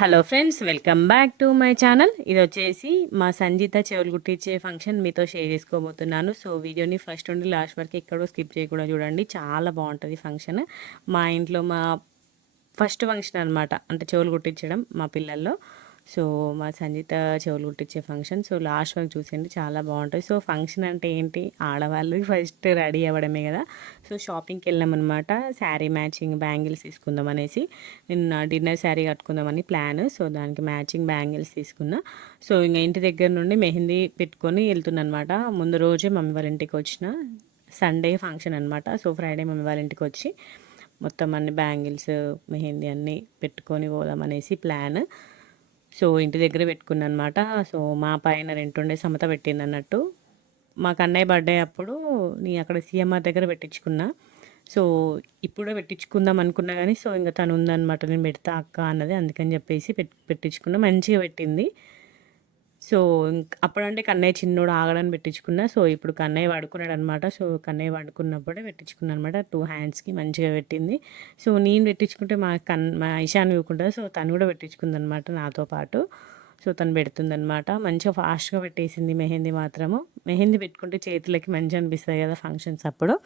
Hello friends, welcome back to my channel. ఇది వచ్చేసి మా సంగీత చెవులు కుట్టించే ఫంక్షన్ మీతో షేర్ చేసుకోబోతున్నాను. సో వీడియోని ఫస్ట్ నుండి లాస్ట్ వరకు ఎక్కడో స్కిప్ చేయకుండా చూడండి. చాలా బాగుంటుంది ఫంక్షన్. మా ఇంట్లో మా ఫస్ట్ ఫంక్షన్ అనమాట, అంటే చెవులు కుట్టించడం మా పిల్లల్లో. సో మా సంగీత చెవులు కుట్టించే ఫంక్షన్. సో లాస్ట్ వరకు చూసేయండి, చాలా బాగుంటుంది. సో ఫంక్షన్ అంటే ఏంటి, ఆడవాళ్ళు ఫస్ట్ రెడీ అవ్వడమే కదా. సో షాపింగ్కి వెళ్ళాం అనమాట. శారీ మ్యాచింగ్ బ్యాంగిల్స్ తీసుకుందాం అనేసి. నిన్న డిన్నర్ శారీ కట్టుకుందామని ప్లాన్. సో దానికి మ్యాచింగ్ బ్యాంగిల్స్ తీసుకున్నా. సో ఇంకా ఇంటి దగ్గర నుండి మెహందీ పెట్టుకొని వెళ్తున్నా అనమాట. ముందు రోజే మమ్మీ వాళ్ళ ఇంటికి వచ్చిన. సండే ఫంక్షన్ అనమాట. సో ఫ్రైడే మమ్మీ వాళ్ళ ఇంటికి వచ్చి మొత్తం అన్ని బ్యాంగిల్స్ మెహందీ అన్నీ పెట్టుకొని పోదాం అనేసి ప్లాన్. సో ఇంటి దగ్గర పెట్టుకున్నాను అనమాట. సో మా పైన రెంటుండే సమత పెట్టింది అన్నట్టు. మా కన్నయ్య బర్త్డే అప్పుడు నీ అక్కడ సీఎంఆర్ దగ్గర పెట్టించుకున్నా. సో ఇప్పుడే పెట్టించుకుందాం అనుకున్నా కానీ, సో ఇంకా తను ఉందన్నమాట, నేను పెడతా అక్క అన్నది. అందుకని చెప్పేసి పెట్టించుకున్నా. మంచిగా పెట్టింది. సో అప్పుడంటే కన్నయ్య చిన్నోడు ఆగడానికి పెట్టించుకున్నా. సో ఇప్పుడు కన్నయ్య పడుకున్నాడు అనమాట. సో కన్నయ్య పడుకున్నప్పుడే పెట్టించుకున్నా అనమాట. 2 హ్యాండ్స్కి మంచిగా పెట్టింది. సో నేను పెట్టించుకుంటే మా ఇషాన్ ఇవ్వకుండా, సో తను కూడా పెట్టించుకుందనమాట నాతో పాటు. సో తను పెడుతుందనమాట. మంచిగా ఫాస్ట్గా పెట్టేసింది మెహందీ మాత్రము. మెహందీ పెట్టుకుంటే చేతులకి మంచి అనిపిస్తుంది కదా ఫంక్షన్స్ అప్పుడు.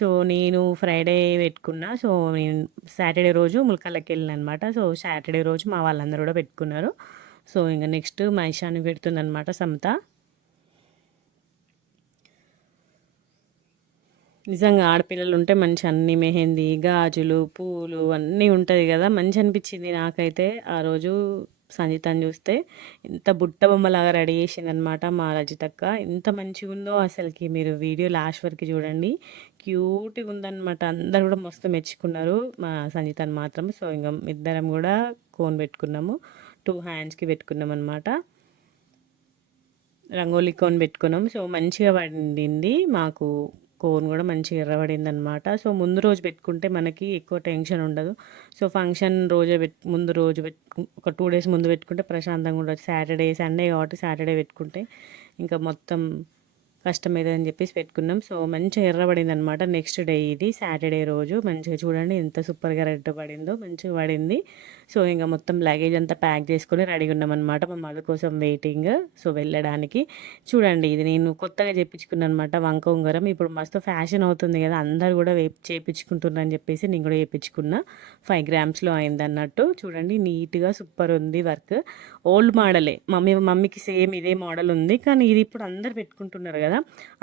సో నేను ఫ్రైడే పెట్టుకున్నా. సో నేను సాటర్డే రోజు ములకల్లకి వెళ్ళిన అనమాట. సో సాటర్డే రోజు మా వాళ్ళందరూ కూడా పెట్టుకున్నారు. సో ఇంకా నెక్స్ట్ మా ఇషాని పెడుతుందనమాట సమత. నిజంగా ఆడపిల్లలు ఉంటే మంచి అన్ని మెహందీ గాజులు పూలు అన్నీ ఉంటుంది కదా. మంచి అనిపించింది నాకైతే ఆ రోజు. సంగీతాన్ని చూస్తే ఎంత బుట్ట బొమ్మలాగా రెడీ చేసిందనమాట మా రజితక్క. ఎంత మంచిగా ఉందో అసలుకి, మీరు వీడియో లాస్ట్ వరకు చూడండి. క్యూట్గా ఉందన్నమాట. అందరు కూడా మస్తు మెచ్చుకున్నారు మా సంగీతాన్ని మాత్రం. సో ఇంకా ఇద్దరం కూడా కోన్ పెట్టుకున్నాము. 2 హ్యాండ్స్కి పెట్టుకున్నాం అనమాట. రంగోలీ కోన్ పెట్టుకున్నాం. సో మంచిగా పడింది మాకు. కోన్ కూడా మంచిగా ఎర్రబడింది అనమాట. సో ముందు రోజు పెట్టుకుంటే మనకి ఎక్కువ టెన్షన్ ఉండదు. సో ఫంక్షన్ రోజే ముందు రోజు ఒక 2 డేస్ ముందు పెట్టుకుంటే ప్రశాంతంగా ఉండదు. సాటర్డే సండే కాబట్టి సాటర్డే పెట్టుకుంటే ఇంకా మొత్తం కష్టమవుతుందని చెప్పేసి పెట్టుకున్నాం. సో మంచిగా ఎర్రబడింది అనమాట. నెక్స్ట్ డే ఇది సాటర్డే రోజు మంచిగా చూడండి ఎంత సూపర్గా రెడ్ పడిందో, మంచిగా పడింది. సో ఇంకా మొత్తం లగేజ్ అంతా ప్యాక్ చేసుకొని రెడీగా ఉన్నామన్నమాట. మా మధు కోసం వెయిటింగ్. సో వెళ్ళడానికి చూడండి, ఇది నేను కొత్తగా చేయించుకున్నాను అనమాట వంక ఉంగరం. ఇప్పుడు మస్తు ఫ్యాషన్ అవుతుంది కదా, అందరు కూడా చేయించుకుంటున్నారని చెప్పేసి నేను కూడా చేయించుకున్నా. 5 గ్రామ్స్లో అయింది అన్నట్టు. చూడండి నీట్గా సూపర్ ఉంది వర్క్. ఓల్డ్ మోడలే, మమ్మీకి సేమ్ ఇదే మోడల్ ఉంది, కానీ ఇది ఇప్పుడు అందరు పెట్టుకుంటున్నారు కదా,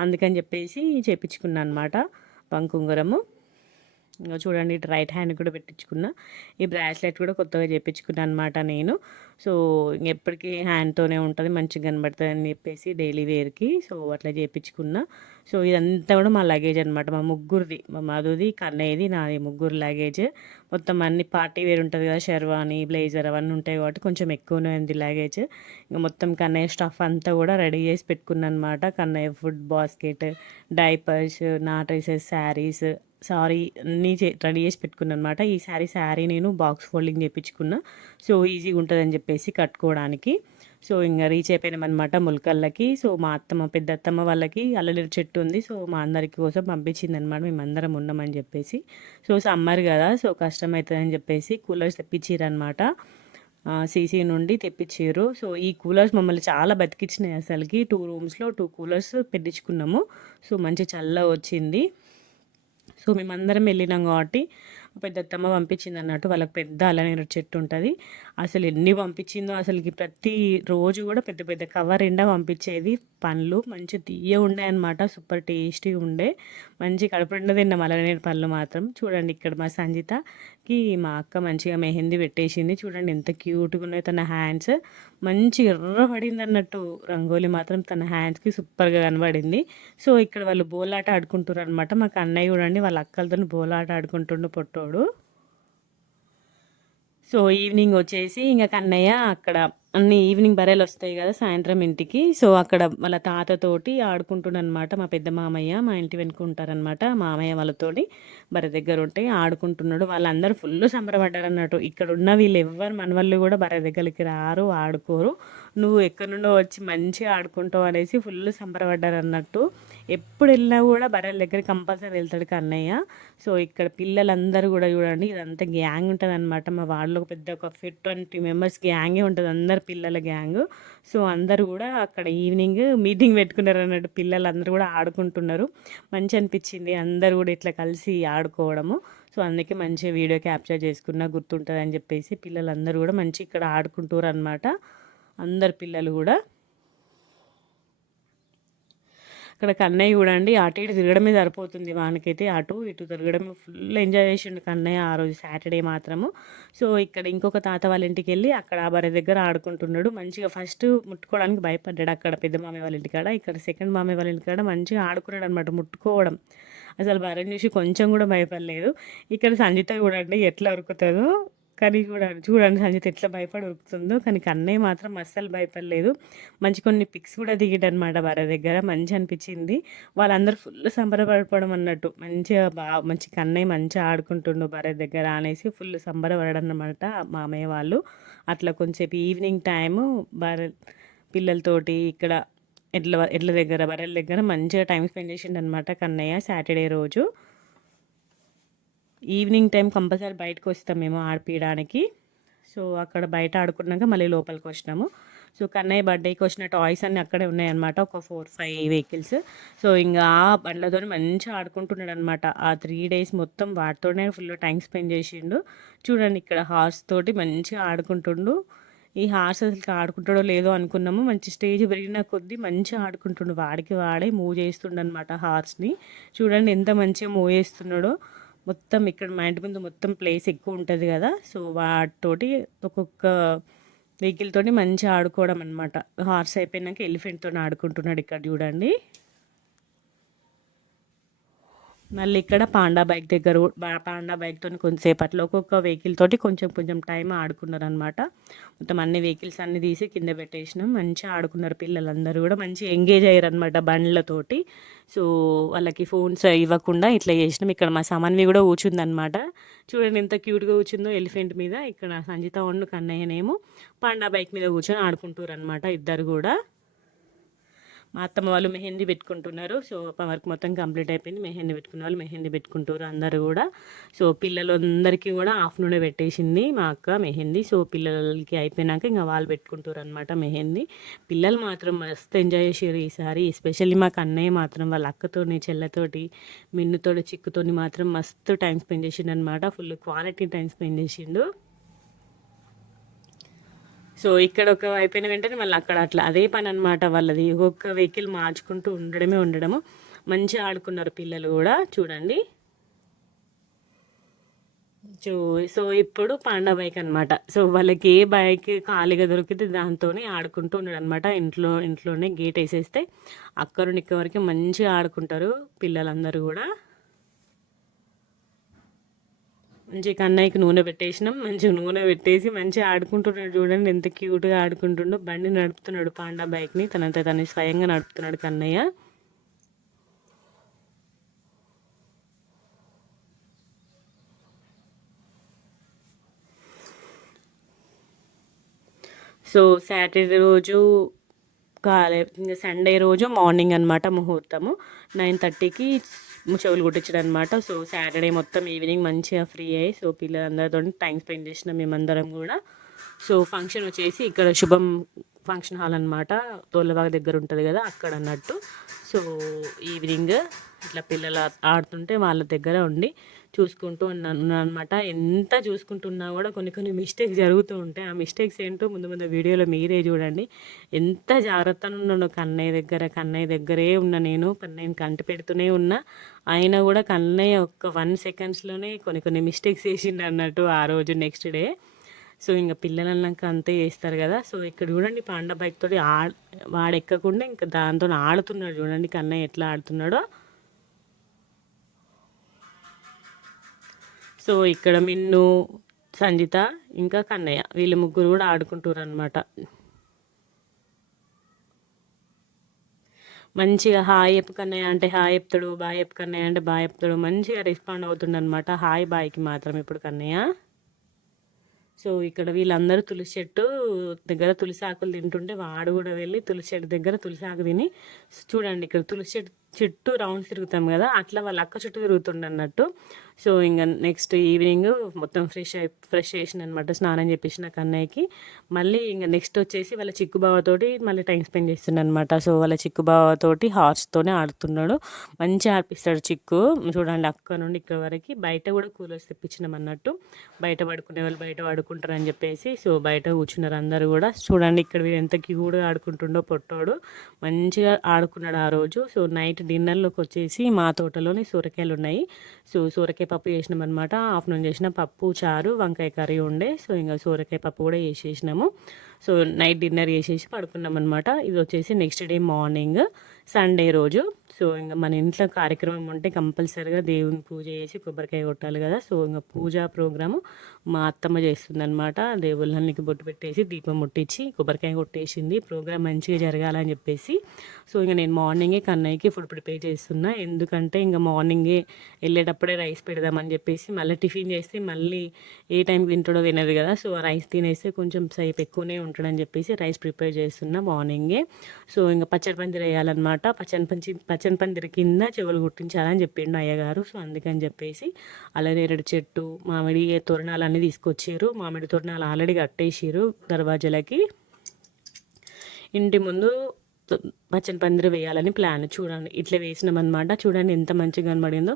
అందుకని చెప్పేసి చేయించుకున్నా అనమాట వంకుంగరము. ఇంకా చూడండి ఇటు రైట్ హ్యాండ్ కూడా పెట్టించుకున్నా. ఈ బ్రాస్లెట్ కూడా కొత్తగా చేయించుకున్నాను అనమాట నేను. సో ఎప్పటికీ హ్యాండ్తోనే ఉంటుంది, మంచిగా కనబడుతుంది అని చెప్పేసి డైలీ వేర్కి. సో అట్లా చేయించుకున్నా. సో ఇదంతా కూడా మా లగేజ్ అనమాట, మా ముగ్గురిది, మా మధుది, కన్నయ్యది, నాది, ముగ్గురు లగేజ్. మొత్తం అన్ని పార్టీ వేర్ ఉంటుంది కదా, షెర్వాని బ్లేజర్ అవన్నీ ఉంటాయి కాబట్టి కొంచెం ఎక్కువనే ఉంది లగేజ్. ఇంకా మొత్తం కన్నయ్య స్టఫ్ అంతా కూడా రెడీ చేసి పెట్టుకున్నాను అనమాట. కన్నయ్య ఫుడ్ బాస్కెట్, డైపర్స్, నా డ్రెస్సెస్, శారీస్, సారీ అన్నీ రెడీ చేసి పెట్టుకున్నాను అనమాట. ఈ శారీ నేను బాక్స్ ఫోల్డింగ్ చేయించుకున్నా. సో ఈజీగా ఉంటుందని చెప్పేసి కట్టుకోవడానికి. సో ఇంకా రీచ్ అయిపోయినామన్నమాట ములకల్లకి. సో మా అత్తమ్మ, పెద్ద అత్తమ్మ వాళ్ళకి అల్లనేరు చెట్టు ఉంది. సో మా అందరికి కోసం పంపించింది అనమాట, మేమందరం ఉన్నామని చెప్పేసి. సో సమ్మర్ కదా, సో కష్టం అవుతుందని చెప్పేసి కూలర్స్ తెప్పించారనమాట. సీసీ నుండి తెప్పించారు. సో ఈ కూలర్స్ మమ్మల్ని చాలా బతికిచ్చినాయి అసలుకి. 2 రూమ్స్లో 2 కూలర్స్ పెట్టించుకున్నాము. సో మంచి చల్ల వచ్చింది. సో మేమందరం వెళ్ళినాం కాబట్టి పెద్ద అత్తమ్మ పంపించింది అన్నట్టు. వాళ్ళకి పెద్ద అల్లనేరు చెట్టు ఉంటుంది. అసలు ఎన్ని పంపించిందో అసలుకి, ప్రతి రోజు కూడా పెద్ద పెద్ద కవర్ ఎండా పంపించేది. పండ్లు మంచి తీయ ఉండే అనమాట, సూపర్ టేస్టీ ఉండే. మంచి కడుపు నిండా తిన్నాం అల్లనేరు పళ్ళు మాత్రం. చూడండి ఇక్కడ మా సంజితకి మా అక్క మంచిగా మెహందీ పెట్టేసింది. చూడండి ఎంత క్యూట్గా ఉన్నాయి తన హ్యాండ్స్. మంచి ఎర్ర పడింది అన్నట్టు రంగోలీ మాత్రం తన హ్యాండ్స్కి సూపర్గా కనబడింది. సో ఇక్కడ వాళ్ళు బోలాట ఆడుకుంటారు అనమాట. మాకు అన్నయ్య చూడండి వాళ్ళ అక్కలతో బోలాట ఆడుకుంటుండు పొట్టోడు. సో ఈవినింగ్ వచ్చేసి ఇంకా కన్నయ్య అక్కడ అన్ని ఈవినింగ్ బర్రెలు వస్తాయి కదా సాయంత్రం ఇంటికి. సో అక్కడ వాళ్ళ తాతతోటి ఆడుకుంటున్నానమాట. మా పెద్ద మామయ్య మా ఇంటి వెనుక ఉంటారనమాట. మామయ్య వాళ్ళతోటి బర్రె దగ్గర ఉంటే ఆడుకుంటున్నాడు. వాళ్ళందరూ ఫుల్ సంబరపడ్డారు అన్నట్టు. ఇక్కడ ఉన్న వీళ్ళు ఎవ్వరు మన వాళ్ళు కూడా బర్రె దగ్గరికి రారు, ఆడుకోరు. నువ్వు ఎక్కడి నుండో వచ్చి మంచిగా ఆడుకుంటావు అనేసి ఫుల్ సంబరపడ్డారు అన్నట్టు. ఎప్పుడు వెళ్ళినా కూడా బర్రెల దగ్గర కంపల్సరీ వెళ్తాడు కన్నయ్య. సో ఇక్కడ పిల్లలందరూ కూడా చూడండి, ఇదంతా గ్యాంగ్ ఉంటుంది అనమాట. మా వాళ్ళలో పెద్ద ఒక 20 మెంబర్స్ గ్యాంగే ఉంటుంది, అందరు పిల్లల గ్యాంగ్. సో అందరూ కూడా అక్కడ ఈవినింగ్ మీటింగ్ పెట్టుకున్నారు అన్నట్టు, పిల్లలందరూ కూడా ఆడుకుంటున్నారు. మంచి అనిపించింది అందరూ కూడా ఇట్లా కలిసి ఆడుకోవడము. సో అందుకే మంచిగా వీడియో క్యాప్చర్ చేసుకున్నా గుర్తుంటుంది అని చెప్పేసి పిల్లలందరూ కూడా మంచి ఇక్కడ ఆడుకుంటారు అనమాట. అందరు పిల్లలు కూడా అక్కడ కన్నయ్య చూడండి అటు ఇటు తిరగడమే సరిపోతుంది వానికైతే, అటు ఇటు తిరగడమే ఫుల్ ఎంజాయ్ చేసిండు కన్నయ్య ఆ రోజు సాటర్డే మాత్రము. సో ఇక్కడ ఇంకొక తాత వాళ్ళ ఇంటికి వెళ్ళి అక్కడ ఆ బర్రె దగ్గర ఆడుకుంటున్నాడు మంచిగా. ఫస్ట్ ముట్టుకోవడానికి భయపడ్డాడు అక్కడ పెద్ద మామయ్య వాళ్ళ ఇంటికాడ. ఇక్కడ సెకండ్ మామయ్య వాళ్ళ ఇంటికాడ మంచిగా ఆడుకున్నాడు అనమాట ముట్టుకోవడం. అసలు బర్రెని చూసి కొంచెం కూడా భయపడలేదు. ఇక్కడ సంజిత చూడండి ఎట్లా ఉరుకుతుందో, కానీ కూడా చూడండి సంజిత ఎట్లా భయపడి ఉరుకుతుందో. కానీ కన్నయ్య మాత్రం అస్సలు భయపడలేదు. మంచి కొన్ని పిక్స్ కూడా దిగిడనమాట బర్రె దగ్గర, మంచి అనిపించింది. వాళ్ళందరూ ఫుల్ సంబరపడిపోవడం అన్నట్టు, మంచిగా మంచి కన్నయ్య మంచిగా ఆడుకుంటుండు బర్రె దగ్గర అనేసి ఫుల్ సంబరపడడం అనమాట మామయ్య వాళ్ళు. అట్లా కొంచెంసేపు ఈవినింగ్ టైము బర్రె పిల్లలతోటి ఇక్కడ ఎడ్ల దగ్గర బర్రెల దగ్గర మంచిగా టైం స్పెండ్ చేసిండు అనమాట కన్నయ్య సాటర్డే రోజు. ఈవినింగ్ టైం కంపల్సరీ బయటకు వస్తాం మేము ఆడిపించడానికి. సో అక్కడ బయట ఆడుకున్నాక మళ్ళీ లోపలికి వచ్చినాము. సో కన్నయ్య బర్త్డేకి వచ్చిన టాయ్స్ అన్నీ అక్కడే ఉన్నాయన్నమాట, ఒక 4-5 వెహికల్స్. సో ఇంకా ఆ బండ్లతో మంచిగా ఆడుకుంటున్నాడు అనమాట. ఆ 3 days మొత్తం వాటితోనే ఫుల్ టైం స్పెండ్ చేసిండు. చూడండి ఇక్కడ హార్స్ తోటి మంచిగా ఆడుకుంటుండు. ఈ హార్స్ అసలు ఆడుకుంటాడో లేదో అనుకున్నాము, మంచి స్టేజ్ పెరిగిన కొద్దీ మంచిగా ఆడుకుంటుండు, వాడికి వాడే మూవ్ చేస్తుండనమాట హార్స్ని. చూడండి ఎంత మంచిగా మూవ్ చేస్తున్నాడో. మొత్తం ఇక్కడ మా ఇంటి ముందు మొత్తం ప్లేస్ ఎక్కువ ఉంటుంది కదా, సో వాటితోటి ఒక్కొక్క వెహికల్ తోటి మంచిగా ఆడుకోవడం అనమాట. హార్స్ అయిపోయినాక ఎలిఫెంట్తో ఆడుకుంటున్నాడు ఇక్కడ చూడండి. మళ్ళీ ఇక్కడ పాండా బైక్ దగ్గర పాండా బైక్తో కొంచెంసేపట్లో ఒక్కొక్క వెహికల్ తోటి కొంచెం కొంచెం టైం ఆడుకున్నారు అనమాట. మొత్తం అన్ని వెహికల్స్ అన్నీ తీసి కింద పెట్టేసినాం, మంచిగా ఆడుకున్నారు పిల్లలందరూ కూడా, మంచిగా ఎంగేజ్ అయ్యారు అనమాట బండ్లతోటి. సో వాళ్ళకి ఫోన్స్ ఇవ్వకుండా ఇట్లా చేసినాం. ఇక్కడ మా సమన్వి కూడా కూర్చుందనమాట, చూడండి ఎంత క్యూట్గా కూర్చుందో ఎలిఫెంట్ మీద. ఇక్కడ సంజిత ఉండు కన్నయ్యనేమో పాండా బైక్ మీద కూర్చొని ఆడుకుంటారు అనమాట ఇద్దరు కూడా. మా అత్తమ్మ వాళ్ళు మెహందీ పెట్టుకుంటున్నారు. సో వర్క్ మొత్తం కంప్లీట్ అయిపోయింది. మెహందీ పెట్టుకున్న వాళ్ళు మెహందీ పెట్టుకుంటారు అందరూ కూడా. సో పిల్లలందరికీ కూడా ఆఫ్టర్నూనే పెట్టేసింది మా అక్క మెహందీ. సో పిల్లలకి అయిపోయినాక ఇంకా వాళ్ళు పెట్టుకుంటారు అనమాట మెహందీ. పిల్లలు మాత్రం మస్తు ఎంజాయ్ చేసారు ఈసారి, ఎస్పెషల్లీ మా కన్నయ్య మాత్రం వాళ్ళ అక్కతోని చెల్లెతోటి మిన్నుతోటి చిక్కుతోని మాత్రం మస్తు టైం స్పెండ్ చేసిండు అనమాట. ఫుల్ క్వాలిటీ టైం స్పెండ్ చేసిండు. సో ఇక్కడ ఒక అయిపోయిన వెంటనే మళ్ళీ అక్కడ అట్లా అదే పని అనమాట వాళ్ళది, ఒక్కొక్క వెహికల్ మార్చుకుంటూ ఉండడము. మంచిగా ఆడుకున్నారు పిల్లలు కూడా చూడండి. సో ఇప్పుడు పాండా బైక్ అనమాట. సో వాళ్ళకి ఏ బైక్ ఖాళీగా దొరికితే దాంతోనే ఆడుకుంటూ ఉన్నాడు అనమాట. ఇంట్లోనే గేట్ వేసేస్తే అక్కడ ఇక్కడ వరకు మంచిగా ఆడుకుంటారు పిల్లలందరూ కూడా. మంచిగా కన్నయ్యకి నూనె పెట్టేసినాం, మంచిగా నూనె పెట్టేసి మంచిగా ఆడుకుంటున్నాడు. చూడండి ఎంత క్యూట్గా ఆడుకుంటుండో. బండి నడుపుతున్నాడు పాండా బైక్ని, తనంతా తను స్వయంగా నడుపుతున్నాడు కన్నయ్య. సో సాటర్డే రోజు ఇంకా సండే రోజు మార్నింగ్ అనమాట ముహూర్తము 9:30కి చెవులు కుట్టించడం అనమాట. సో సాటర్డే మొత్తం ఈవినింగ్ మంచిగా ఫ్రీ అయ్యి సో పిల్లలందరితో టైం స్పెండ్ చేసినాం మేమందరం కూడా. సో ఫంక్షన్ వచ్చేసి ఇక్కడ శుభం ఫంక్షన్ హాల్ అనమాట, తోలబాగ్ దగ్గర ఉంటుంది కదా అక్కడ అన్నట్టు. సో ఈవినింగ్ ఇట్లా పిల్లలు ఆడుతుంటే వాళ్ళ దగ్గర ఉండి చూసుకుంటూ ఉన్నాను అనమాట. ఎంత చూసుకుంటున్నా కూడా కొన్ని మిస్టేక్స్ జరుగుతూ ఉంటాయి. ఆ మిస్టేక్స్ ఏంటో ముందు వీడియోలో మీరే చూడండి. ఎంత జాగ్రత్తగా ఉన్నాను కన్నయ్య దగ్గరే ఉన్నా నేను, కన్నయ్యని కంటి పెడుతూనే ఉన్నా. అయినా కూడా కన్నయ్య ఒక్క 1 secondsలోనే కొన్ని మిస్టేక్స్ చేసిండు అన్నట్టు ఆ రోజు నెక్స్ట్ డే. సో ఇంకా పిల్లలు అన్నాక అంతే చేస్తారు కదా. సో ఇక్కడ చూడండి పాండా బైక్ తోటి వాడు ఎక్కకుండా ఇంకా దాంతో ఆడుతున్నాడు. చూడండి కన్నయ్య ఎట్లా ఆడుతున్నాడో. సో ఇక్కడ మిన్ను, సంజిత ఇంకా కన్నయ్య వీళ్ళు ముగ్గురు కూడా ఆడుకుంటారు అనమాట. మంచిగా హాయ్ చెప్పు కన్నయ్య అంటే హాయ్ చెప్తాడు, బాయ్ చెప్పు కన్నయ్య అంటే బాయ్ చెప్తాడు. మంచిగా రెస్పాండ్ అవుతుండ అనమాట హాయ్ బాయ్కి మాత్రం ఇప్పుడు కన్నయ్య. సో ఇక్కడ వీళ్ళందరూ తులసి చెట్టు దగ్గర తులసి ఆకులు తింటుంటే వాడు కూడా వెళ్ళి తులసి చెట్టు దగ్గర తులసి ఆకు తిని, చూడండి ఇక్కడ తులసి చెట్టు చుట్టూ రౌండ్స్ తిరుగుతాం కదా, అట్లా వాళ్ళ అక్క చుట్టూ తిరుగుతుండ అన్నట్టు. సో ఇంకా నెక్స్ట్ ఈవినింగ్ మొత్తం ఫ్రెష్ చేసిన అనమాట, స్నానం చేపించిన కన్నయ్యకి. మళ్ళీ ఇంకా నెక్స్ట్ వచ్చేసి వాళ్ళ చిక్కుబావతోటి మళ్ళీ టైం స్పెండ్ చేస్తుండ అనమాట. సో వాళ్ళ చిక్కుబావతోటి హార్స్తోనే ఆడుతున్నాడు, మంచిగా ఆడిపిస్తాడు చిక్కు. చూడండి అక్క నుండి ఇక్కడ వరకు బయట కూడా కూలర్స్ తెప్పించినాం అన్నట్టు, బయట పడుకునే వాళ్ళు బయట పడుకుంటారని చెప్పేసి. సో బయట కూర్చున్నారు అందరూ కూడా. చూడండి ఇక్కడ వీడు ఎంత క్యూట్గా ఆడుకుంటుండో పొట్టోడు, మంచిగా ఆడుకున్నాడు ఆ రోజు. సో నైట్ డిన్నర్లోకి వచ్చేసి మా తోటలోని సూరకాయలు ఉన్నాయి. సో సూరకాయ పప్పు చేసినాం అనమాట. ఆఫ్టర్నూన్ చేసిన పప్పు చారు వంకాయ కర్రీ ఉండే. సో ఇంకా సూరకాయ పప్పు కూడా చేసేసినాము. సో నైట్ డిన్నర్ చేసేసి పడుకున్నాం అనమాట. ఇది వచ్చేసి నెక్స్ట్ డే మార్నింగ్ సండే రోజు. సో ఇంకా మన ఇంట్లో కార్యక్రమం ఉంటే కంపల్సరీగా దేవుని పూజ చేసి కొబ్బరికాయ కొట్టాలి కదా. సో ఇంకా పూజా ప్రోగ్రాము మా అత్తమ్మ చేస్తుందనమాట. దేవుళ్ళకి బొట్టు పెట్టేసి దీపం ముట్టించి కొబ్బరికాయ కొట్టేసింది, ప్రోగ్రామ్ మంచిగా జరగాలని చెప్పేసి. సో ఇంకా నేను మార్నింగే కన్నయ్యకి ఫుడ్ ప్రిపేర్ చేస్తున్నా, ఎందుకంటే ఇంకా మార్నింగే వెళ్ళేటప్పుడే రైస్ పెడదామని చెప్పేసి. మళ్ళీ టిఫిన్ చేస్తే మళ్ళీ ఏ టైంకి తింటాడో తినదు కదా. సో రైస్ తినేస్తే కొంచెం సేపు ఎక్కువనే ఉంటాడని చెప్పేసి రైస్ ప్రిపేర్ చేస్తున్నా మార్నింగే. సో ఇంకా పచ్చడి పందిరి వేయాలన్నమాట. పచ్చని పందిరి కింద చెవులు కుట్టించాలని చెప్పిండు అయ్యగారు. సో అందుకని చెప్పేసి అలనేరేడు చెట్టు, మామిడి తోరణాలు అన్నీ తీసుకొచ్చారు. మామిడి తోరణాలు ఆల్రెడీ కట్టేసారు దర్వాజలకి. ఇంటి ముందు పచ్చని పందిరి వేయాలని ప్లాన్. చూడండి ఇట్లా వేసినామన్నమాట. చూడండి ఎంత మంచిగా కనబడిందో.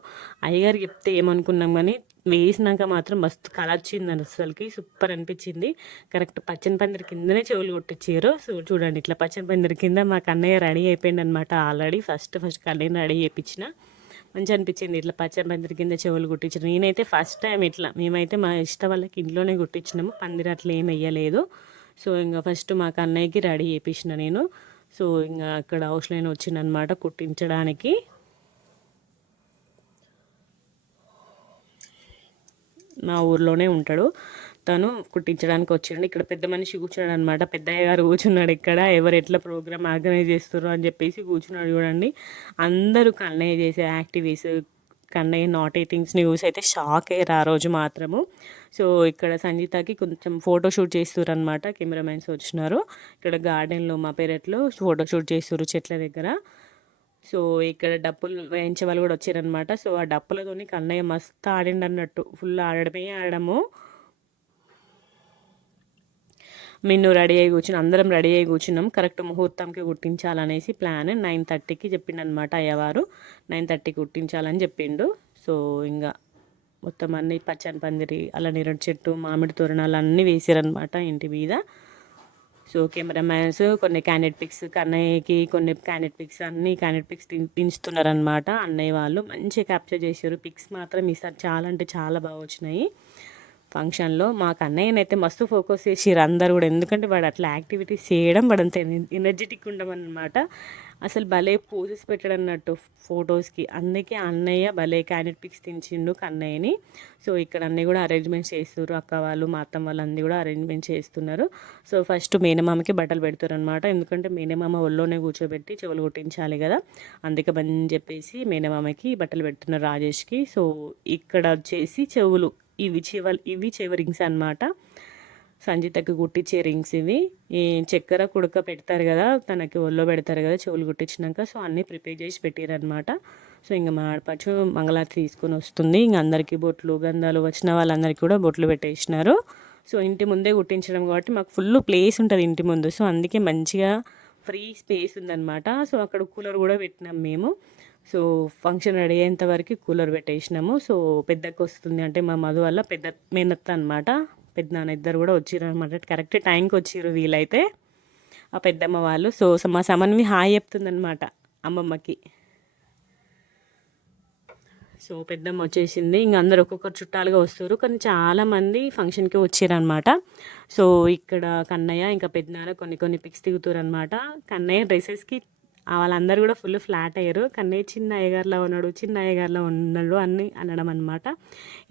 అయ్యగారు చెప్తే ఏమనుకున్నాం కానీ వేసినాక మాత్రం మస్తు కలర్ వచ్చింది, అసలుకి సూపర్ అనిపించింది. కరెక్ట్ పచ్చని పందిరి కిందనే చెవులు కొట్టించారు. సో చూడండి ఇట్లా పచ్చని పందిరి కింద మా కన్నయ్య రెడీ అయిపోయింది అనమాట. ఆల్రెడీ ఫస్ట్ కన్నయ్యని రెడీ చేయించిన, మంచిగా అనిపించింది ఇట్లా పచ్చని పందిరి కింద చెవులు కుట్టించారు. నేనైతే ఫస్ట్ టైం ఇట్లా, మేమైతే మా ఇష్ట వాళ్ళకి ఇంట్లోనే కుట్టించినాము, పందిరి అట్లా ఏం వేయలేదు. సో ఇంకా ఫస్ట్ మా కన్నయ్యకి రెడీ చేయించిన నేను. సో ఇంకా అక్కడ హౌస్ లైన్ వచ్చిందనమాట కుట్టించడానికి. మా ఊర్లోనే ఉంటాడు తను, కుట్టించడానికి వచ్చిండు. ఇక్కడ పెద్ద మనిషి కూర్చున్నాడు అనమాట, పెద్దయ్య గారు కూర్చున్నాడు ఇక్కడ. ఎవరు ఎట్లా ప్రోగ్రామ్ ఆర్గనైజ్ చేస్తారు అని చెప్పేసి కూర్చున్నాడు. చూడండి అందరూ కన్నయ్య చేసే యాక్టివిటీస్, కన్నయ్య నాట్ థింగ్స్ని చూసి అయితే షాక్ అయ్యారు ఆ రోజు మాత్రము. సో ఇక్కడ సంగీతకి కొంచెం ఫోటోషూట్ చేస్తారు అనమాట, కెమెరామెన్స్ వచ్చినారు. ఇక్కడ గార్డెన్లో మా పెరట్లో ఫోటోషూట్ చేస్తారు చెట్ల దగ్గర. సో ఇక్కడ డప్పులు వేయించే వాళ్ళు కూడా వచ్చారనమాట. సో ఆ డప్పులతోని కన్నయ్య మస్తు ఆడిండు అన్నట్టు, ఫుల్ ఆడడము. మిన్ను రెడీ అయ్యి కూర్చుని అందరం రెడీ అయ్యి కూర్చున్నాం. Correct ముహూర్తంకి కుట్టించాలనేసి plan. 9:30కి చెప్పిండనమాట అయ్యవారు, 9:30కి కుట్టించాలని చెప్పిండు. సో ఇంకా మొత్తం అన్ని పచ్చని పందిరి, అలా నేరేడు చెట్టు, మామిడి తోరణాలు అన్నీ వేసారనమాట ఇంటి మీద. సో కెమెరామ్యాన్స్ కొన్ని క్యాండిడేట్ పిక్స్, కన్నయ్యకి కొన్ని క్యాండిడేట్ పిక్స్, అన్ని క్యాండిడేట్ పిక్స్ దించుతున్నారనమాట అన్నయ్య వాళ్ళు. మంచిగా క్యాప్చర్ చేశారు పిక్స్ మాత్రం ఈసారి చాలా అంటే చాలా బాగా వచ్చినాయి. ఫంక్షన్లో మా కన్నయ్యనైతే మస్తు ఫోకస్ చేసిర్రు అందరు కూడా, ఎందుకంటే వాడు అట్లా యాక్టివిటీస్ చేయడం, వాడు అంత ఎనర్జెటిక్ ఉండమన్నమాట. అసలు భలే పోజెస్ పెట్టాడు అన్నట్టు ఫొటోస్కి. అందుకే అన్నయ్య భలే క్యాండిడేట్ పిక్స్ తించిండు కన్నయ్యని. సో ఇక్కడ అన్నీ కూడా అరేంజ్మెంట్స్ చేస్తున్నారు, అక్క వాళ్ళు మా అత్తమ్మ వాళ్ళు అన్నీ కూడా అరేంజ్మెంట్స్ చేస్తున్నారు. సో ఫస్ట్ మేనమామకి బట్టలు పెడతారు అనమాట, ఎందుకంటే మేనమామ ఒళ్ళోనే కూర్చోబెట్టి చెవులు కుట్టించాలి కదా, అందుకే అని చెప్పేసి మేనమామకి బట్టలు పెడుతున్నారు రాజేష్కి. సో ఇక్కడ వచ్చేసి చెవులు, ఇవి చెవి రింగ్స్ అనమాట, సంజితకి కుట్టించే రింగ్స్ ఇవి. ఈ చక్కెర కుడక పెడతారు కదా, తనకి ఒళ్ళో పెడతారు కదా చెవులు కుట్టించినాక. సో అన్నీ ప్రిపేర్ చేసి పెట్టారనమాట. సో ఇంకా మా ఆడపడుచు మంగళారతి తీసుకొని వస్తుంది. ఇంక అందరికీ బొట్లు గంధాలు, వచ్చిన వాళ్ళందరికీ కూడా బొట్లు పెట్టేసినారు. సో ఇంటి ముందే కుట్టించడం కాబట్టి మాకు ఫుల్ ప్లేస్ ఉంటుంది ఇంటి ముందు. సో అందుకే మంచిగా ఫ్రీ స్పేస్ ఉందన్నమాట. సో అక్కడ కూలర్ కూడా పెట్టినాం మేము. సో ఫంక్షన్ రెడీ అయ్యేంత వరకు కూలర్ పెట్టేసినాము. సో పెద్దకి వస్తుంది అంటే మా మధు వల్ల పెద్ద మేనత్త అనమాట, పెద్ద నాన్న ఇద్దరు కూడా వచ్చిర్రు అనమాట. కరెక్ట్ టైంకి వచ్చిర్రు వీలైతే ఆ పెద్దమ్మ వాళ్ళు. సో మా సమన్వి హాయ్ చెప్తుందనమాట అమ్మమ్మకి. సో పెద్దమ్మ వచ్చేసింది. ఇంక అందరు ఒక్కొక్కరు చుట్టాలుగా వస్తారు, కానీ చాలామంది ఫంక్షన్కి వచ్చారనమాట. సో ఇక్కడ కన్నయ్య ఇంకా పెద్దనాన్న కొన్ని పిక్స్ దిగుతారు అనమాట. కన్నయ్య డ్రెస్సెస్కి వాళ్ళందరూ కూడా ఫుల్ ఫ్లాట్ అయ్యారు. కన్నయ్య చిన్న అయ్యగారిలో ఉన్నాడు అని అనడం అనమాట.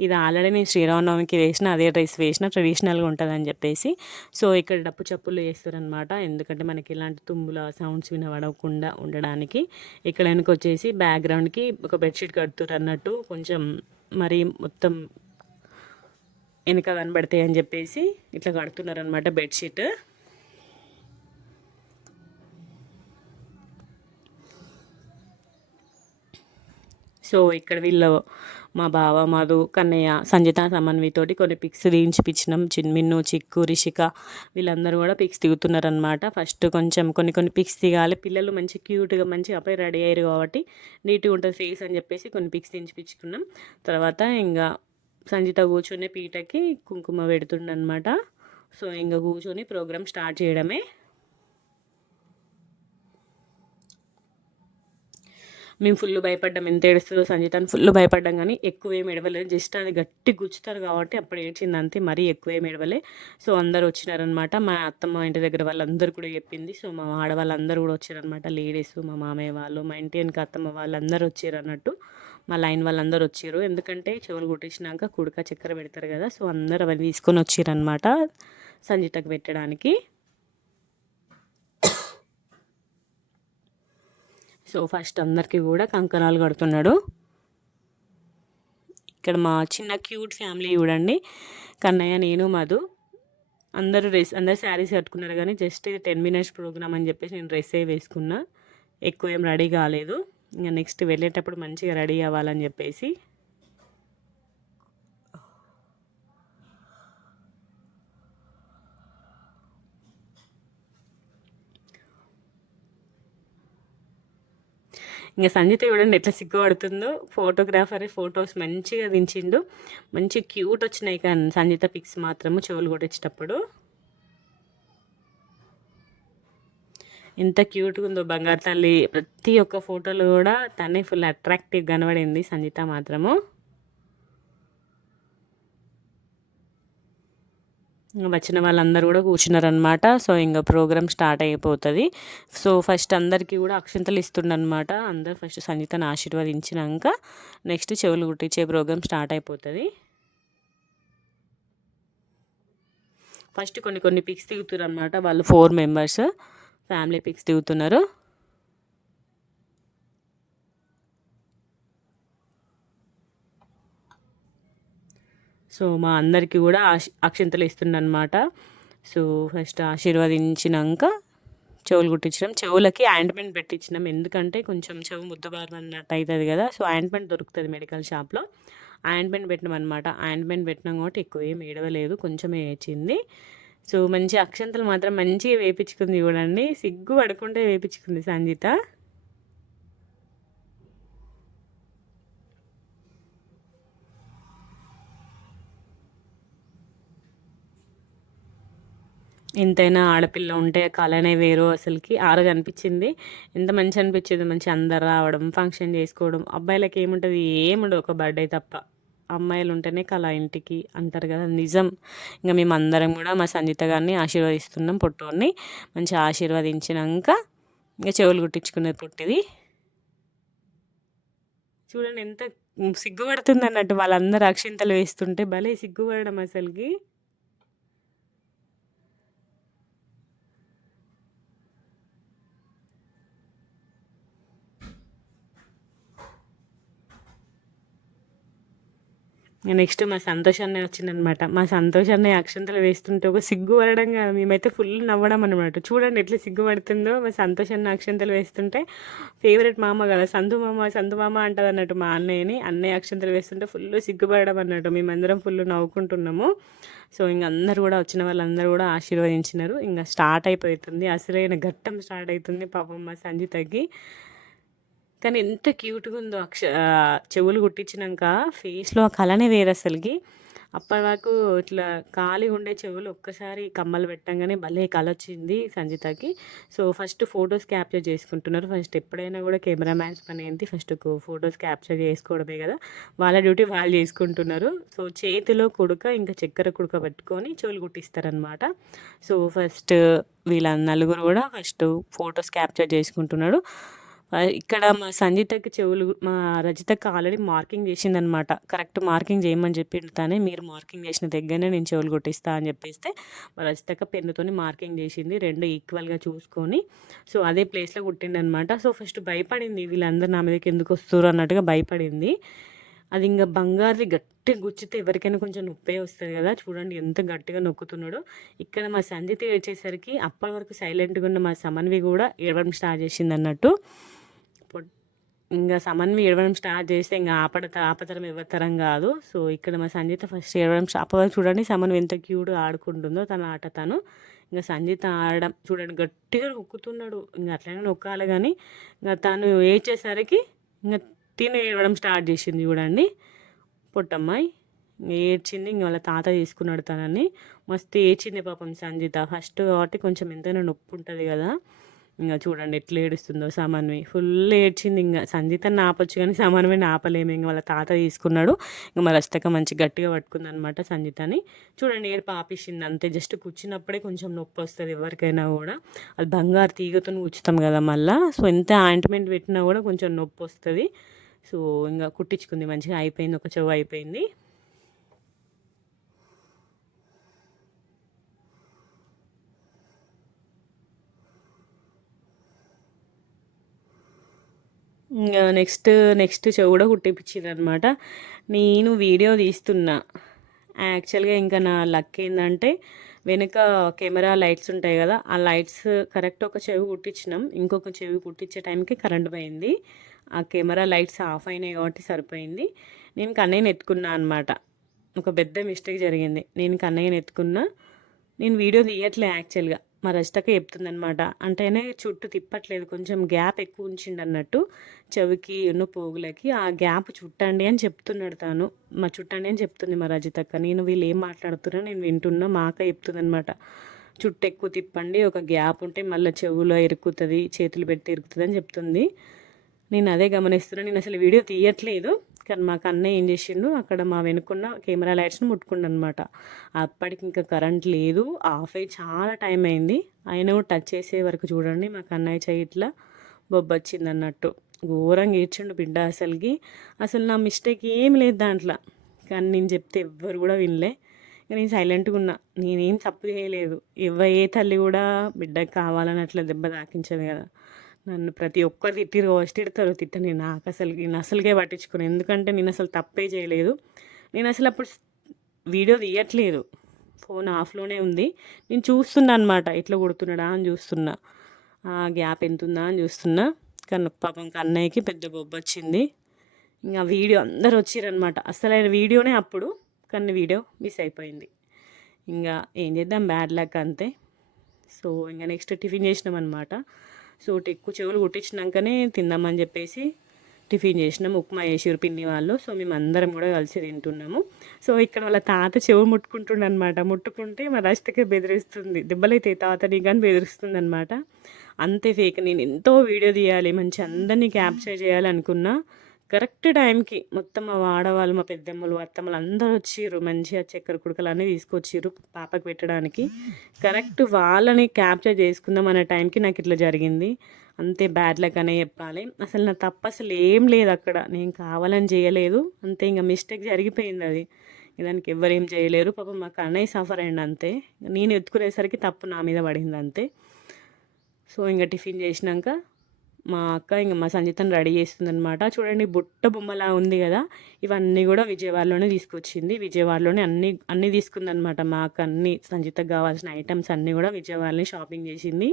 ఇది ఆల్రెడీ నేను శ్రీరామనవమికి వేసిన అదే డ్రెస్ వేసిన, ట్రెడిషనల్గా ఉంటుందని చెప్పేసి. సో ఇక్కడ డప్పు చప్పులు వేస్తారనమాట, ఎందుకంటే మనకి ఇలాంటి తుమ్ముల సౌండ్స్ వినబడకుండా ఉండడానికి. ఇక్కడ వెనక వచ్చేసి బ్యాక్గ్రౌండ్కి ఒక బెడ్షీట్ కడుతున్నారు అన్నట్టు, కొంచెం మరి మొత్తం వెనుక కనబడతాయి అని చెప్పేసి ఇట్లా కడుతున్నారనమాట బెడ్షీట్. సో ఇక్కడ వీళ్ళు మా బావ, మధు, కన్నయ్య, సంజిత, సమన్వితోటి కొన్ని పిక్స్ తీయించిపించినాం. చిన్మిన్ను, చిక్కు, రిషిక వీళ్ళందరూ కూడా పిక్స్ దిగుతున్నారనమాట. ఫస్ట్ కొంచెం కొన్ని పిక్స్ దిగాలి. పిల్లలు మంచి క్యూట్గా మంచిగా అప్పుడే రెడీ అయ్యారు కాబట్టి నీట్గా ఉంటుంది ఫేస్ అని చెప్పేసి కొన్ని పిక్స్ తీయించిపించుకున్నాం. తర్వాత ఇంకా సంజిత కూర్చొని పీటకి కుంకుమ పెడుతుండనమాట. సో ఇంకా కూర్చొని ప్రోగ్రామ్ స్టార్ట్ చేయడమే. మేము ఫుల్ భయపడ్డాం, ఎంత ఏడుస్తుందో సంజితాన్ని ఫుల్ భయపడ్డాం, కానీ ఎక్కువ ఏం ఏడవలేదు. జస్ట్ అది గట్టి గుచ్చుతారు కాబట్టి అప్పుడు ఏడ్చింది అంతే, మరీ ఎక్కువ ఏం ఏడవలే. సో అందరు వచ్చినారనమాట. మా అత్తమ్మ ఇంటి దగ్గర వాళ్ళందరూ కూడా చెప్పింది. సో మా ఆడవాళ్ళందరూ కూడా వచ్చారనమాట. లేడీస్, మా మామయ్య వాళ్ళు, మా ఇంటి వెనక అత్తమ్మ వాళ్ళందరూ వచ్చారు అన్నట్టు. మా లైన్ వాళ్ళందరూ వచ్చారు. ఎందుకంటే చెవులు కుట్టించినాక కుడక చక్కెర పెడతారు కదా, సో అందరూ అవన్నీ తీసుకొని వచ్చారనమాట సంజితకు పెట్టడానికి. సో ఫస్ట్ అందరికీ కూడా కంకణాలు కడుతున్నాడు. ఇక్కడ మా చిన్న క్యూట్ ఫ్యామిలీ చూడండి. కన్నయ్య, నేను, మధు అందరూ శారీస్ కట్టుకున్నారు, కానీ జస్ట్ ఇది 10 minutes ప్రోగ్రామ్ అని చెప్పేసి నేను డ్రెస్సే వేసుకున్నా. ఎక్కువ ఏం రెడీ కాలేదు. ఇంకా నెక్స్ట్ వెళ్ళేటప్పుడు మంచిగా రెడీ అవ్వాలని చెప్పేసి. ఇంకా సంజిత చూడండి ఎట్లా సిగ్గుపడుతుందో. ఫోటోగ్రాఫర్ ఫొటోస్ మంచిగా దించిండు, మంచి క్యూట్ వచ్చినాయి. కానీ సంజిత పిక్స్ మాత్రము చెవులు కొట్టించేటప్పుడు ఎంత క్యూట్గా ఉందో బంగారు తల్లి. ప్రతి ఒక్క ఫోటోలు కూడా తనే ఫుల్ అట్రాక్టివ్ కనబడింది సంజిత మాత్రము. వచ్చిన వాళ్ళందరూ కూడా కూర్చున్నారనమాట. సో ఇంకా ప్రోగ్రామ్ స్టార్ట్ అయిపోతుంది. సో ఫస్ట్ అందరికీ కూడా అక్షంతలు ఇస్తుండనమాట. అందరు ఫస్ట్ సంగీతాన్ని ఆశీర్వదించినాక నెక్స్ట్ చెవులు కుట్టించే ప్రోగ్రామ్ స్టార్ట్ అయిపోతుంది. ఫస్ట్ కొన్ని పిక్స్ దిగుతున్నారు అనమాట. వాళ్ళు 4 members ఫ్యామిలీ పిక్స్ దిగుతున్నారు. సో మా అందరికీ కూడా అక్షంతలు ఇస్తుండనమాట. సో ఫస్ట్ ఆశీర్వదించినాక చెవులు కుట్టించడం, చెవులకి ఆయింట్మెంట్ పెట్టించినాం. ఎందుకంటే కొంచెం చెవు ముద్దబారన్నట్టు అవుతుంది కదా. సో ఆయింట్మెంట్ దొరుకుతుంది మెడికల్ షాప్లో. ఆయింట్మెంట్ పెట్టినాం అనమాట. ఆయింట్మెంట్ పెట్టినాం కాబట్టి ఎక్కువ ఏం ఏడవలేదు, కొంచెమే ఏడ్చింది. సో మంచి అక్షంతలు మాత్రం మంచిగా వేయించుకుంది చూడండి. సిగ్గు పడకుండా వేయించుకుంది సంజిత. ఎంతైనా ఆడపిల్ల ఉంటే కళనే వేరు. అసలుకి ఆ రోజు అనిపించింది, ఎంత మంచి అనిపించేది. మంచి అందరు రావడం, ఫంక్షన్ చేసుకోవడం. అబ్బాయిలకి ఏముంటుంది, ఏముండదు, ఒక బర్త్డే తప్ప. అమ్మాయిలు ఉంటేనే కళ ఇంటికి అంటారు కదా, నిజం. ఇంకా మేము అందరం కూడా మా సంజిత గారిని ఆశీర్వదిస్తున్నాం. పొట్టోని మంచిగా ఆశీర్వదించినాక ఇంకా చెవులు కుట్టించుకునేది పొట్టిది. చూడండి ఎంత సిగ్గుపడుతుంది అన్నట్టు. వాళ్ళందరూ అక్షింతలు వేస్తుంటే భలే సిగ్గుపడడం అసలుకి. నెక్స్ట్ మా సంతోషాన్ని వచ్చిందనమాట. మా సంతోషాన్ని అక్షంతలు వేస్తుంటే ఒక సిగ్గు పడడం కాదు, మేమైతే ఫుల్ నవ్వడం అనమాట. చూడండి ఎట్లా సిగ్గుపడుతుందో. మా సంతోషాన్ని అక్షంతలు వేస్తుంటే ఫేవరెట్ మామ కదా, సంతు మామ అంటుంది అన్నట్టు మా అన్నయ్య అక్షంతలు వేస్తుంటే ఫుల్ సిగ్గుపడడం అన్నట్టు. మేమందరం ఫుల్ నవ్వుకుంటున్నాము. సో ఇంక అందరు కూడా వచ్చిన వాళ్ళందరూ కూడా ఆశీర్వదించినారు. ఇంకా స్టార్ట్ అయిపోతుంది, అసలైన ఘట్టం స్టార్ట్ అవుతుంది పాపం మా సంజితకి. కానీ ఎంత క్యూట్గా ఉందో చెవులు కుట్టించినాక ఫేస్లో ఆ కళనే వేరు అసలుకి. అప్పటి వరకు ఇట్లా ఖాళీగా ఉండే చెవులు ఒక్కసారి కమ్మలు పెట్టంగానే భలే కళ వచ్చింది సంజితకి. సో ఫస్ట్ ఫొటోస్ క్యాప్చర్ చేసుకుంటున్నారు. ఫస్ట్ ఎప్పుడైనా కూడా కెమెరామ్యాన్స్ పని ఏంటి, ఫస్ట్ ఫొటోస్ క్యాప్చర్ చేసుకోవడమే కదా, వాళ్ళ డ్యూటీ వాళ్ళు చేసుకుంటున్నారు. సో చేతిలో కుడక ఇంకా చక్కెర కుడక పెట్టుకొని చెవులు కుట్టిస్తారనమాట. సో ఫస్ట్ వీళ్ళ నలుగురు కూడా ఫస్ట్ ఫొటోస్ క్యాప్చర్ చేసుకుంటున్నాడు. ఇక్కడ మా సంజితకి చెవులు, మా రజితకి ఆల్రెడీ మార్కింగ్ చేసిందనమాట. కరెక్ట్ మార్కింగ్ చేయమని చెప్పిండు తానే. మీరు మార్కింగ్ చేసిన దగ్గరనే నేను చెవులు కొట్టిస్తా అని చెప్పేస్తే మా రజితక పెన్నుతోని మార్కింగ్ చేసింది, 2 ఈక్వల్గా చూసుకొని. సో అదే ప్లేస్లో కుట్టిండనమాట. సో ఫస్ట్ భయపడింది, వీళ్ళందరూ నా మీదకి ఎందుకు వస్తారు అన్నట్టుగా భయపడింది. అది ఇంక బంగారుది గట్టిగా గుచ్చితే ఎవరికైనా కొంచెం నొప్పే వస్తుంది కదా, చూడండి ఎంత గట్టిగా నొక్కుతున్నాడో. ఇక్కడ మా సంజిత ఏడ్చేసరికి అప్పటి వరకు సైలెంట్గా ఉన్న మా సమన్వి కూడా ఏడవడం స్టార్ట్ చేసింది అన్నట్టు. ఇంకా సమన్వి ఏడవడం స్టార్ట్ చేస్తే ఇంకా ఆపతరం ఎవరితరం కాదు. సో ఇక్కడ మా సంజిత ఫస్ట్ ఏడవడం అప్పటి చూడండి సమన్వి ఎంత క్యూట్గా ఆడుకుంటుందో తన ఆట తను. ఇంకా సంజిత ఆడడం చూడండి గట్టిగా నొక్కుతున్నాడు, ఇంకా అట్లనే నొక్కాలి కానీ ఇంకా తను ఏడ్చేసరికి ఇంకా తిని ఏడవడం స్టార్ట్ చేసింది చూడండి పొట్టమ్మాయి. ఏడ్చింది, ఇంక వాళ్ళ తాత తీసుకున్నాడు తనని. మస్తు ఏడ్చింది పాపం సంజిత. ఫస్ట్ కాబట్టి కొంచెం ఎంతైనా నొప్పి ఉంటుంది కదా. ఇంకా చూడండి ఎట్లా ఏడుస్తుందో సమన్వి, ఫుల్ ఏడ్చింది. ఇంకా సంజితని ఆపొచ్చు కానీ సమన్వి ఆపలేము. ఇంకా వాళ్ళ తాత తీసుకున్నాడు. ఇంకా మరి అష్టక మంచి గట్టిగా పట్టుకుంది అనమాట సంజితని. చూడండి ఏడు ఆపేసింది అంతే. జస్ట్ కూర్చున్నప్పుడే కొంచెం నొప్పి వస్తుంది ఎవరికైనా కూడా. అది బంగారు తీగతో కూర్చుతాం కదా మళ్ళీ. సో ఎంత ఆయింట్మెంట్ పెట్టినా కూడా కొంచెం నొప్పి వస్తుంది. సో ఇంకా కుట్టించుకుంది మంచిగా, అయిపోయింది. ఒక చెవు అయిపోయింది. ఇంకా నెక్స్ట్ చెవు కూడా కుట్టిపించింది అనమాట. నేను వీడియో తీస్తున్నా యాక్చువల్గా. ఇంకా నా లక్ ఏంటంటే వెనుక కెమెరా లైట్స్ ఉంటాయి కదా, ఆ లైట్స్ కరెక్ట్ ఒక చెవి కుట్టించినాం. ఇంకొక చెవి కుట్టించే టైంకి కరెంట్ పోయింది. ఆ కెమెరా లైట్స్ ఆఫ్ అయినాయి కాబట్టి సరిపోయింది. నేను కన్నయ్యని ఎత్తుకున్నా అనమాట. ఒక పెద్ద మిస్టేక్ జరిగింది. నేను కన్నయ్యని ఎత్తుకున్నా. నేను వీడియో తీయట్లే యాక్చువల్గా. మా రజితక్క చెప్తుందనమాట. అంటేనే చుట్టూ తిప్పట్లేదు, కొంచెం గ్యాప్ ఎక్కువ ఉంచిండు అన్నట్టు చెవికి పోగులకి. ఆ గ్యాప్ చుట్టండి అని చెప్తున్నాడు తను. మా చుట్టండి అని చెప్తుంది మా రజితక్క. నేను వీళ్ళు ఏం మాట్లాడుతున్నా నేను వింటున్నా. మా అక్క చెప్తుందనమాట, చుట్టూ ఎక్కువ తిప్పండి, ఒక గ్యాప్ ఉంటే మళ్ళీ చెవులో ఇరుక్కుతుంది, చేతులు పెడితే ఇరుకుతుంది అని చెప్తుంది. నేను అదే గమనిస్తున్నాను. నేను అసలు వీడియో తీయట్లేదు కానీ మా కన్నయ్య ఏం చేసిండు, అక్కడ మా వెనుకున్న కెమెరా లైట్స్ని ముట్టుకుండు అనమాట. అప్పటికి ఇంకా కరెంట్ లేదు, ఆఫ్ అయ్యి చాలా టైం అయింది. ఆయన కూడా టచ్ చేసే వరకు చూడండి మా కన్నయ్య చెయ్యి ఇట్లా బొబ్బొచ్చింది అన్నట్టు. ఘోరంగా ఏడ్చిండు బిడ్డ. అసలు నా మిస్టేక్ ఏం లేదు దాంట్లో. కానీ నేను చెప్తే ఎవ్వరు కూడా వినలే. నేను సైలెంట్గా ఉన్నా, నేనేం తప్పు చేయలేదు. ఏ తల్లి కూడా బిడ్డకి కావాలని అట్లా దెబ్బ తాకించదు కదా. నన్ను ప్రతి ఒక్కరు తిడతారు. నేను నేను అసలుకే పట్టించుకున్నాను. ఎందుకంటే నేను అసలు తప్పే చేయలేదు. నేను అసలు అప్పుడు వీడియో తీయట్లేదు, ఫోన్ ఆఫ్లోనే ఉంది. నేను చూస్తున్నా అనమాట, ఎట్లా కొడుతున్నాడా అని చూస్తున్నా, గ్యాప్ ఎంత ఉందా అని చూస్తున్నా. కానీ పాపం కన్నయ్యకి పెద్ద బొబ్బ వచ్చింది. ఇంకా వీడియో అందరు వచ్చిరనమాట. అసలైన వీడియోనే అప్పుడు, కానీ వీడియో మిస్ అయిపోయింది. ఇంకా ఏం చేద్దాం, బ్యాడ్ లక్ అంతే. సో ఇంకా నెక్స్ట్ టిఫిన్ చేసినాం అనమాట. సో ఎక్కువ చెవులు కుట్టించినాకనే తిందామని చెప్పేసి టిఫిన్ చేసినాం. ఉప్మా చేసిరు పిన్ని వాళ్ళు. సో మేము అందరం కూడా కలిసి తింటున్నాము. సో ఇక్కడ వాళ్ళ తాత చెవు ముట్టుకుంటుండ అనమాట. ముట్టుకుంటే మా రజితకి బెదిరిస్తుంది, దెబ్బలైతే తాతని కానీ బెదిరిస్తుంది అనమాట. అంతే ఫేక్. నేను ఎంతో వీడియో తీయాలి, మంచి అందరినీ క్యాప్చర్ చేయాలి అనుకున్నా. కరెక్ట్ టైంకి మొత్తం మా వాడవాళ్ళు, మా పెద్దమ్మలు, అత్తమ్మలు అందరూ వచ్చిర్రు. మంచిగా చక్కెర కుడకలు అన్నీ తీసుకొచ్చిర్రు పాపకి పెట్టడానికి. కరెక్ట్ వాళ్ళని క్యాప్చర్ చేసుకుందాం అనే టైంకి నాకు ఇట్లా జరిగింది. అంతే బ్యాడ్ లక్ అనే చెప్పాలి. అసలు నా తప్పు అసలు ఏం లేదు అక్కడ, నేను కావాలని చేయలేదు. అంతే ఇంకా మిస్టేక్ జరిగిపోయింది. అది దానికి ఎవరేం చేయలేరు. పాపం మా కన్నయ్య సఫర్ అయ్యండి అంతే. నేను ఎత్తుకునేసరికి తప్పు నా మీద పడింది అంతే. సో ఇంకా టిఫిన్ చేసినాక మా అక్క ఇంకా మా సంజితను రెడీ చేస్తుందనమాట. చూడండి బుట్ట బొమ్మలా ఉంది కదా, ఇవన్నీ కూడా విజయవాడలోనే తీసుకొచ్చింది. విజయవాడలోనే అన్నీ తీసుకుందనమాట మా అక్క. అన్ని సంజితకు కావాల్సిన ఐటమ్స్ అన్నీ కూడా విజయవాడలోనే షాపింగ్ చేసింది.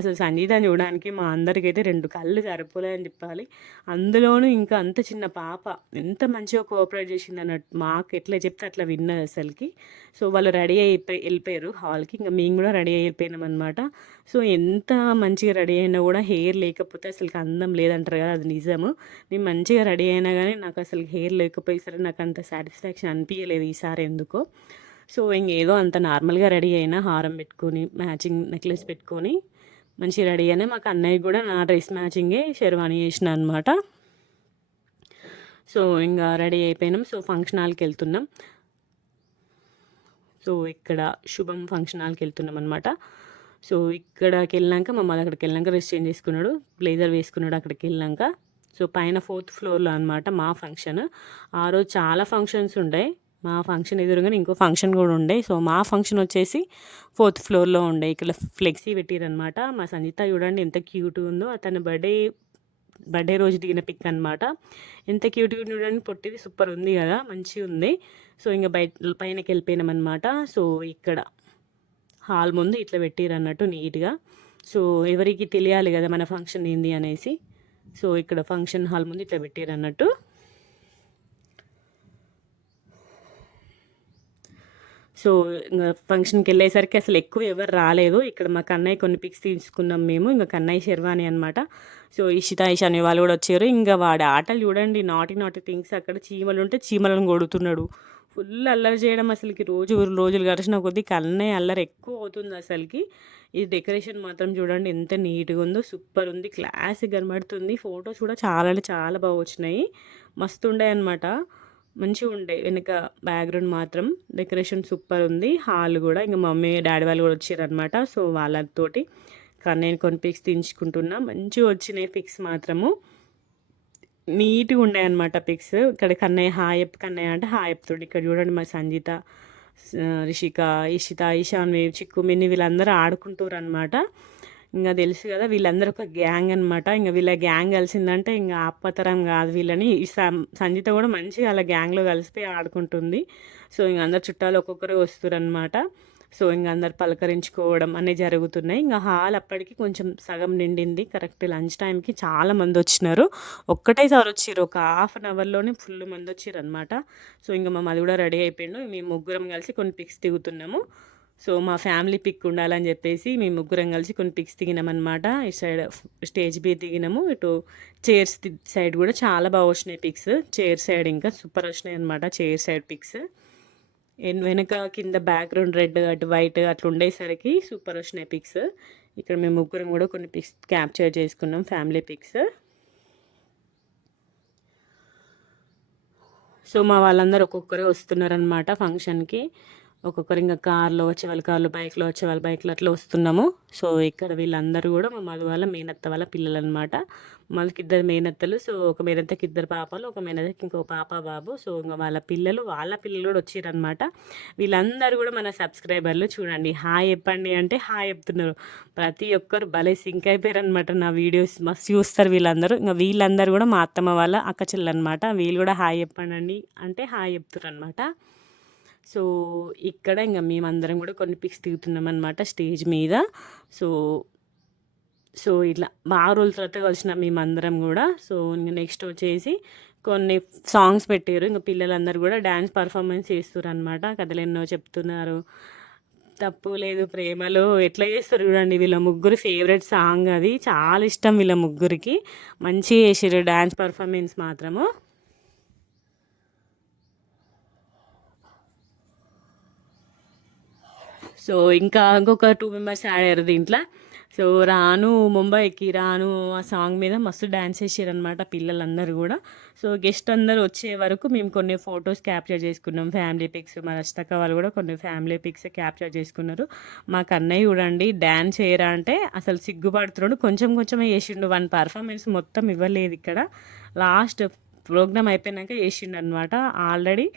అసలు సంజితని చూడడానికి మా అందరికైతే 2 కళ్ళు సరిపోలే అని చెప్పాలి. అందులోనూ ఇంకా అంత చిన్న పాప ఎంత మంచిగా కోఆపరేట్ చేసింది అన్నట్టు. మాకు ఎట్లా చెప్తే అట్లా విన్నది అసలుకి. సో వాళ్ళు రెడీ వెళ్ళిపోయారు హాల్కి. ఇంకా మేము కూడా రెడీ అయిపోయినాం అనమాట. సో ఎంత మంచిగా రెడీ అయినా కూడా హెయిర్ లేకపోతే అసలు అందం లేదంటారు కదా, అది నిజము. నేను మంచిగా రెడీ అయినా కానీ నాకు అసలు హెయిర్ లేకపోయేసరి నాకు అంత సాటిస్ఫాక్షన్ అనిపించలేదు ఈసారి ఎందుకో. సో ఇంకేదో అంత నార్మల్గా రెడీ అయినా, హారం పెట్టుకొని మ్యాచింగ్ నెక్లెస్ పెట్టుకొని మంచిగా రెడీ అయినా. మాకు అన్నయ్య కూడా నా డ్రెస్ మ్యాచింగే షెర్వాణి చేసిన అనమాట. సో ఇంకా రెడీ అయిపోయినాం. సో ఫంక్షన్ హాల్కి వెళ్తున్నాం. సో ఇక్కడ శుభం ఫంక్షన్ హాల్కి వెళ్తున్నాం అనమాట. సో ఇక్కడికి వెళ్ళాక మమ్మల్ని అక్కడికి వెళ్ళాక డ్రెస్ చేంజ్ చేసుకున్నాడు, బ్లేజర్ వేసుకున్నాడు అక్కడికి వెళ్ళాక. సో పైన 4th ఫ్లోర్లో అనమాట మా ఫంక్షన్. ఆ రోజు చాలా ఫంక్షన్స్ ఉండే. మా ఫంక్షన్ ఎదురుగానే ఇంకో ఫంక్షన్ కూడా ఉండే. సో మా ఫంక్షన్ వచ్చేసి 4th ఫ్లోర్లో ఉండే. ఇక్కడ ఫ్లెక్సీ పెట్టిరనమాట. మా సంజిత చూడండి ఎంత క్యూట్ ఉందో. అతని బర్త్డే బర్త్డే రోజు దిగిన పిక్ అనమాట. ఎంత క్యూట్గా చూడండి, పొట్టిది సూపర్ ఉంది కదా, మంచిగా ఉంది. సో ఇంకా పైనకి వెళ్ళిపోయినాం అనమాట. సో ఇక్కడ హాల్ ముందు ఇట్లా పెట్టిరు అన్నట్టు నీట్గా. సో ఎవరికి తెలియాలి కదా మన ఫంక్షన్ ఏంది అనేసి. సో ఇక్కడ ఫంక్షన్ హాల్ ముందు ఇట్లా పెట్టిరు అన్నట్టు. సో ఇంకా ఫంక్షన్కి వెళ్ళేసరికి అసలు ఎక్కువ ఎవరు రాలేదు. ఇక్కడ మా కన్నయ్య కొన్ని పిక్స్ తీసుకున్నాం మేము. ఇంకా కన్నయ్య శర్వాణి అనమాట. సో ఇషిత ఇషాని వాళ్ళు కూడా వచ్చారు. ఇంకా వాడి ఆటలు చూడండి, నాటి థింగ్స్. అక్కడ చీమలు ఉంటే చీమలను కొడుతున్నాడు. ఫుల్ అల్లరి చేయడం అసలుకి. రోజులు గడిచిన కొద్దీ కన్నయ్య అల్లరి ఎక్కువ అవుతుంది అసలుకి. ఈ డెకరేషన్ మాత్రం చూడండి ఎంత నీట్గా ఉందో, సూపర్ ఉంది, క్లాసిక్ కనబడుతుంది. ఫొటోస్ కూడా చాలా అంటే చాలా బాగా వచ్చినాయి, మస్తు ఉండే అనమాట. మంచిగా ఉండే వెనక బ్యాక్గ్రౌండ్ మాత్రం డెకరేషన్ సూపర్ ఉంది. హాల్ కూడా ఇంకా మమ్మీ డాడీ వాళ్ళు కూడా వచ్చారనమాట. సో వాళ్ళతోటి నేను కొన్ని పిక్స్ తీయించుకుంటున్నా. మంచిగా వచ్చినాయి పిక్స్ మాత్రము, నీట్గా ఉండే అనమాట పిక్స్. ఇక్కడ కన్నయ్య అంటే హాయ్ చెప్తుండే. ఇక్కడ చూడండి మా సంజిత, రిషిక, ఇషిత, ఇషాన్వి, చిక్కు, మిన్ని వీళ్ళందరూ ఆడుకుంటారు అనమాట. ఇంకా తెలుసు కదా వీళ్ళందరూ ఒక గ్యాంగ్ అనమాట. ఇంకా వీళ్ళ గ్యాంగ్ కలిసిందంటే ఇంకా ఆపతరం కాదు వీళ్ళని. ఈ సంజిత కూడా మంచిగా అలా గ్యాంగ్లో కలిసిపోయి ఆడుకుంటుంది. సో ఇంక అందరు చుట్టాలు ఒక్కొక్కరు వస్తారనమాట. సో ఇంక అందరు పలకరించుకోవడం అన్నీ జరుగుతున్నాయి. ఇంకా హాల్ అప్పటికి కొంచెం సగం నిండింది. కరెక్ట్ లంచ్ టైంకి చాలా మంది వచ్చినారు. ఒక్కటేసారి వచ్చారు, ఒక హాఫ్ అన్ అవర్లోనే ఫుల్ మంది వచ్చారు అనమాట. సో ఇంకా మా మది కూడా రెడీ అయిపోయిండు. మేము ముగ్గురం కలిసి కొన్ని పిక్స్ దిగుతున్నాము. సో మా ఫ్యామిలీ పిక్ ఉండాలని చెప్పేసి మేము ముగ్గురం కలిసి కొన్ని పిక్స్ దిగినామన్నమాట. ఇటు సైడ్ స్టేజ్ మీద దిగినాము. ఇటు చైర్స్ సైడ్ కూడా చాలా బాగా వచ్చినాయి పిక్స్. చైర్ సైడ్ ఇంకా సూపర్ వచ్చినాయి అనమాట చైర్ సైడ్ పిక్స్. వెనక కింద బ్యాక్గ్రౌండ్ రెడ్ అటు వైట్ అట్లా ఉండేసరికి సూపర్ వచ్చినాయి పిక్స్. ఇక్కడ మేము ముగ్గురం కూడా కొన్ని పిక్స్ క్యాప్చర్ చేసుకున్నాం, ఫ్యామిలీ పిక్స్. సో మా వాళ్ళందరూ ఒక్కొక్కరే వస్తున్నారనమాట ఫంక్షన్కి. ఒక్కొక్కరు ఇంకా కార్లో వచ్చే వాళ్ళు కార్లో, బైక్లో వచ్చే వాళ్ళు బైక్లో అట్లా వస్తున్నాము. సో ఇక్కడ వీళ్ళందరూ కూడా మా మధు వాళ్ళ మేనత్త వాళ్ళ పిల్లలు అనమాట. వాళ్ళకి ఇద్దరు మేనత్తలు. సో ఒక మేనత్తకి ఇద్దరు పాపలు, ఒక మేనత్తకి ఇంకో పాప బాబు. సో ఇంకా వాళ్ళ పిల్లలు కూడా వచ్చారనమాట. వీళ్ళందరూ కూడా మన సబ్స్క్రైబర్లు. చూడండి హాయ్ చెప్పండి అంటే హాయ్ చెప్తున్నారు. ప్రతి ఒక్కరు భలే సింక్ అయిపోయారు అనమాట. నా వీడియోస్ మస్తు చూస్తారు వీళ్ళందరూ. ఇంకా వీళ్ళందరూ కూడా మా అత్తమ్మ వాళ్ళ అక్క చెల్లెలు అనమాట. వీళ్ళు కూడా హాయ్ చెప్పండి అంటే హాయ్ చెప్తారు అనమాట. సో ఇక్కడ ఇంకా మేమందరం కూడా కొన్ని పిక్స్ దిగుతున్నాం అనమాట స్టేజ్ మీద. సో సో ఇట్లా బాగా రోజుల తర్వాత కలిసిన మేమందరం కూడా. సో ఇంకా నెక్స్ట్ వచ్చేసి కొన్ని సాంగ్స్ పెట్టారు. ఇంకా పిల్లలందరూ కూడా డ్యాన్స్ పర్ఫార్మెన్స్ చేస్తారు అనమాట. కథలు ఎన్నో చెప్తున్నారు, తప్పు లేదు ప్రేమలో ఎట్లా చేస్తారు చూడండి. వీళ్ళ ముగ్గురు ఫేవరెట్ సాంగ్ అది, చాలా ఇష్టం వీళ్ళ ముగ్గురికి. మంచిగా చేసారు డ్యాన్స్ పర్ఫార్మెన్స్ మాత్రము. సో ఇంకా ఇంకొక 2 మెంబర్స్ యాడ్ అయ్యారు దీంట్లో. సో ముంబైకి రాను ఆ సాంగ్ మీద మస్తు డ్యాన్స్ చేసారనమాట పిల్లలందరూ కూడా. సో గెస్ట్ అందరూ వచ్చే వరకు మేము కొన్ని ఫొటోస్ క్యాప్చర్ చేసుకున్నాం, ఫ్యామిలీ పిక్స్. మా రష్టక వాళ్ళు కూడా కొన్ని ఫ్యామిలీ పిక్స్ క్యాప్చర్ చేసుకున్నారు. మా కన్నయ్య చూడండి డ్యాన్స్ చేయరా అంటే అసలు సిగ్గుపడుతున్నాడు. కొంచెమే చేసిండు, వన్ పర్ఫార్మెన్స్ మొత్తం ఇవ్వలేదు. ఇక్కడ లాస్ట్ ప్రోగ్రామ్ అయిపోయినాక చేసిండు అనమాట. ఆల్రెడీ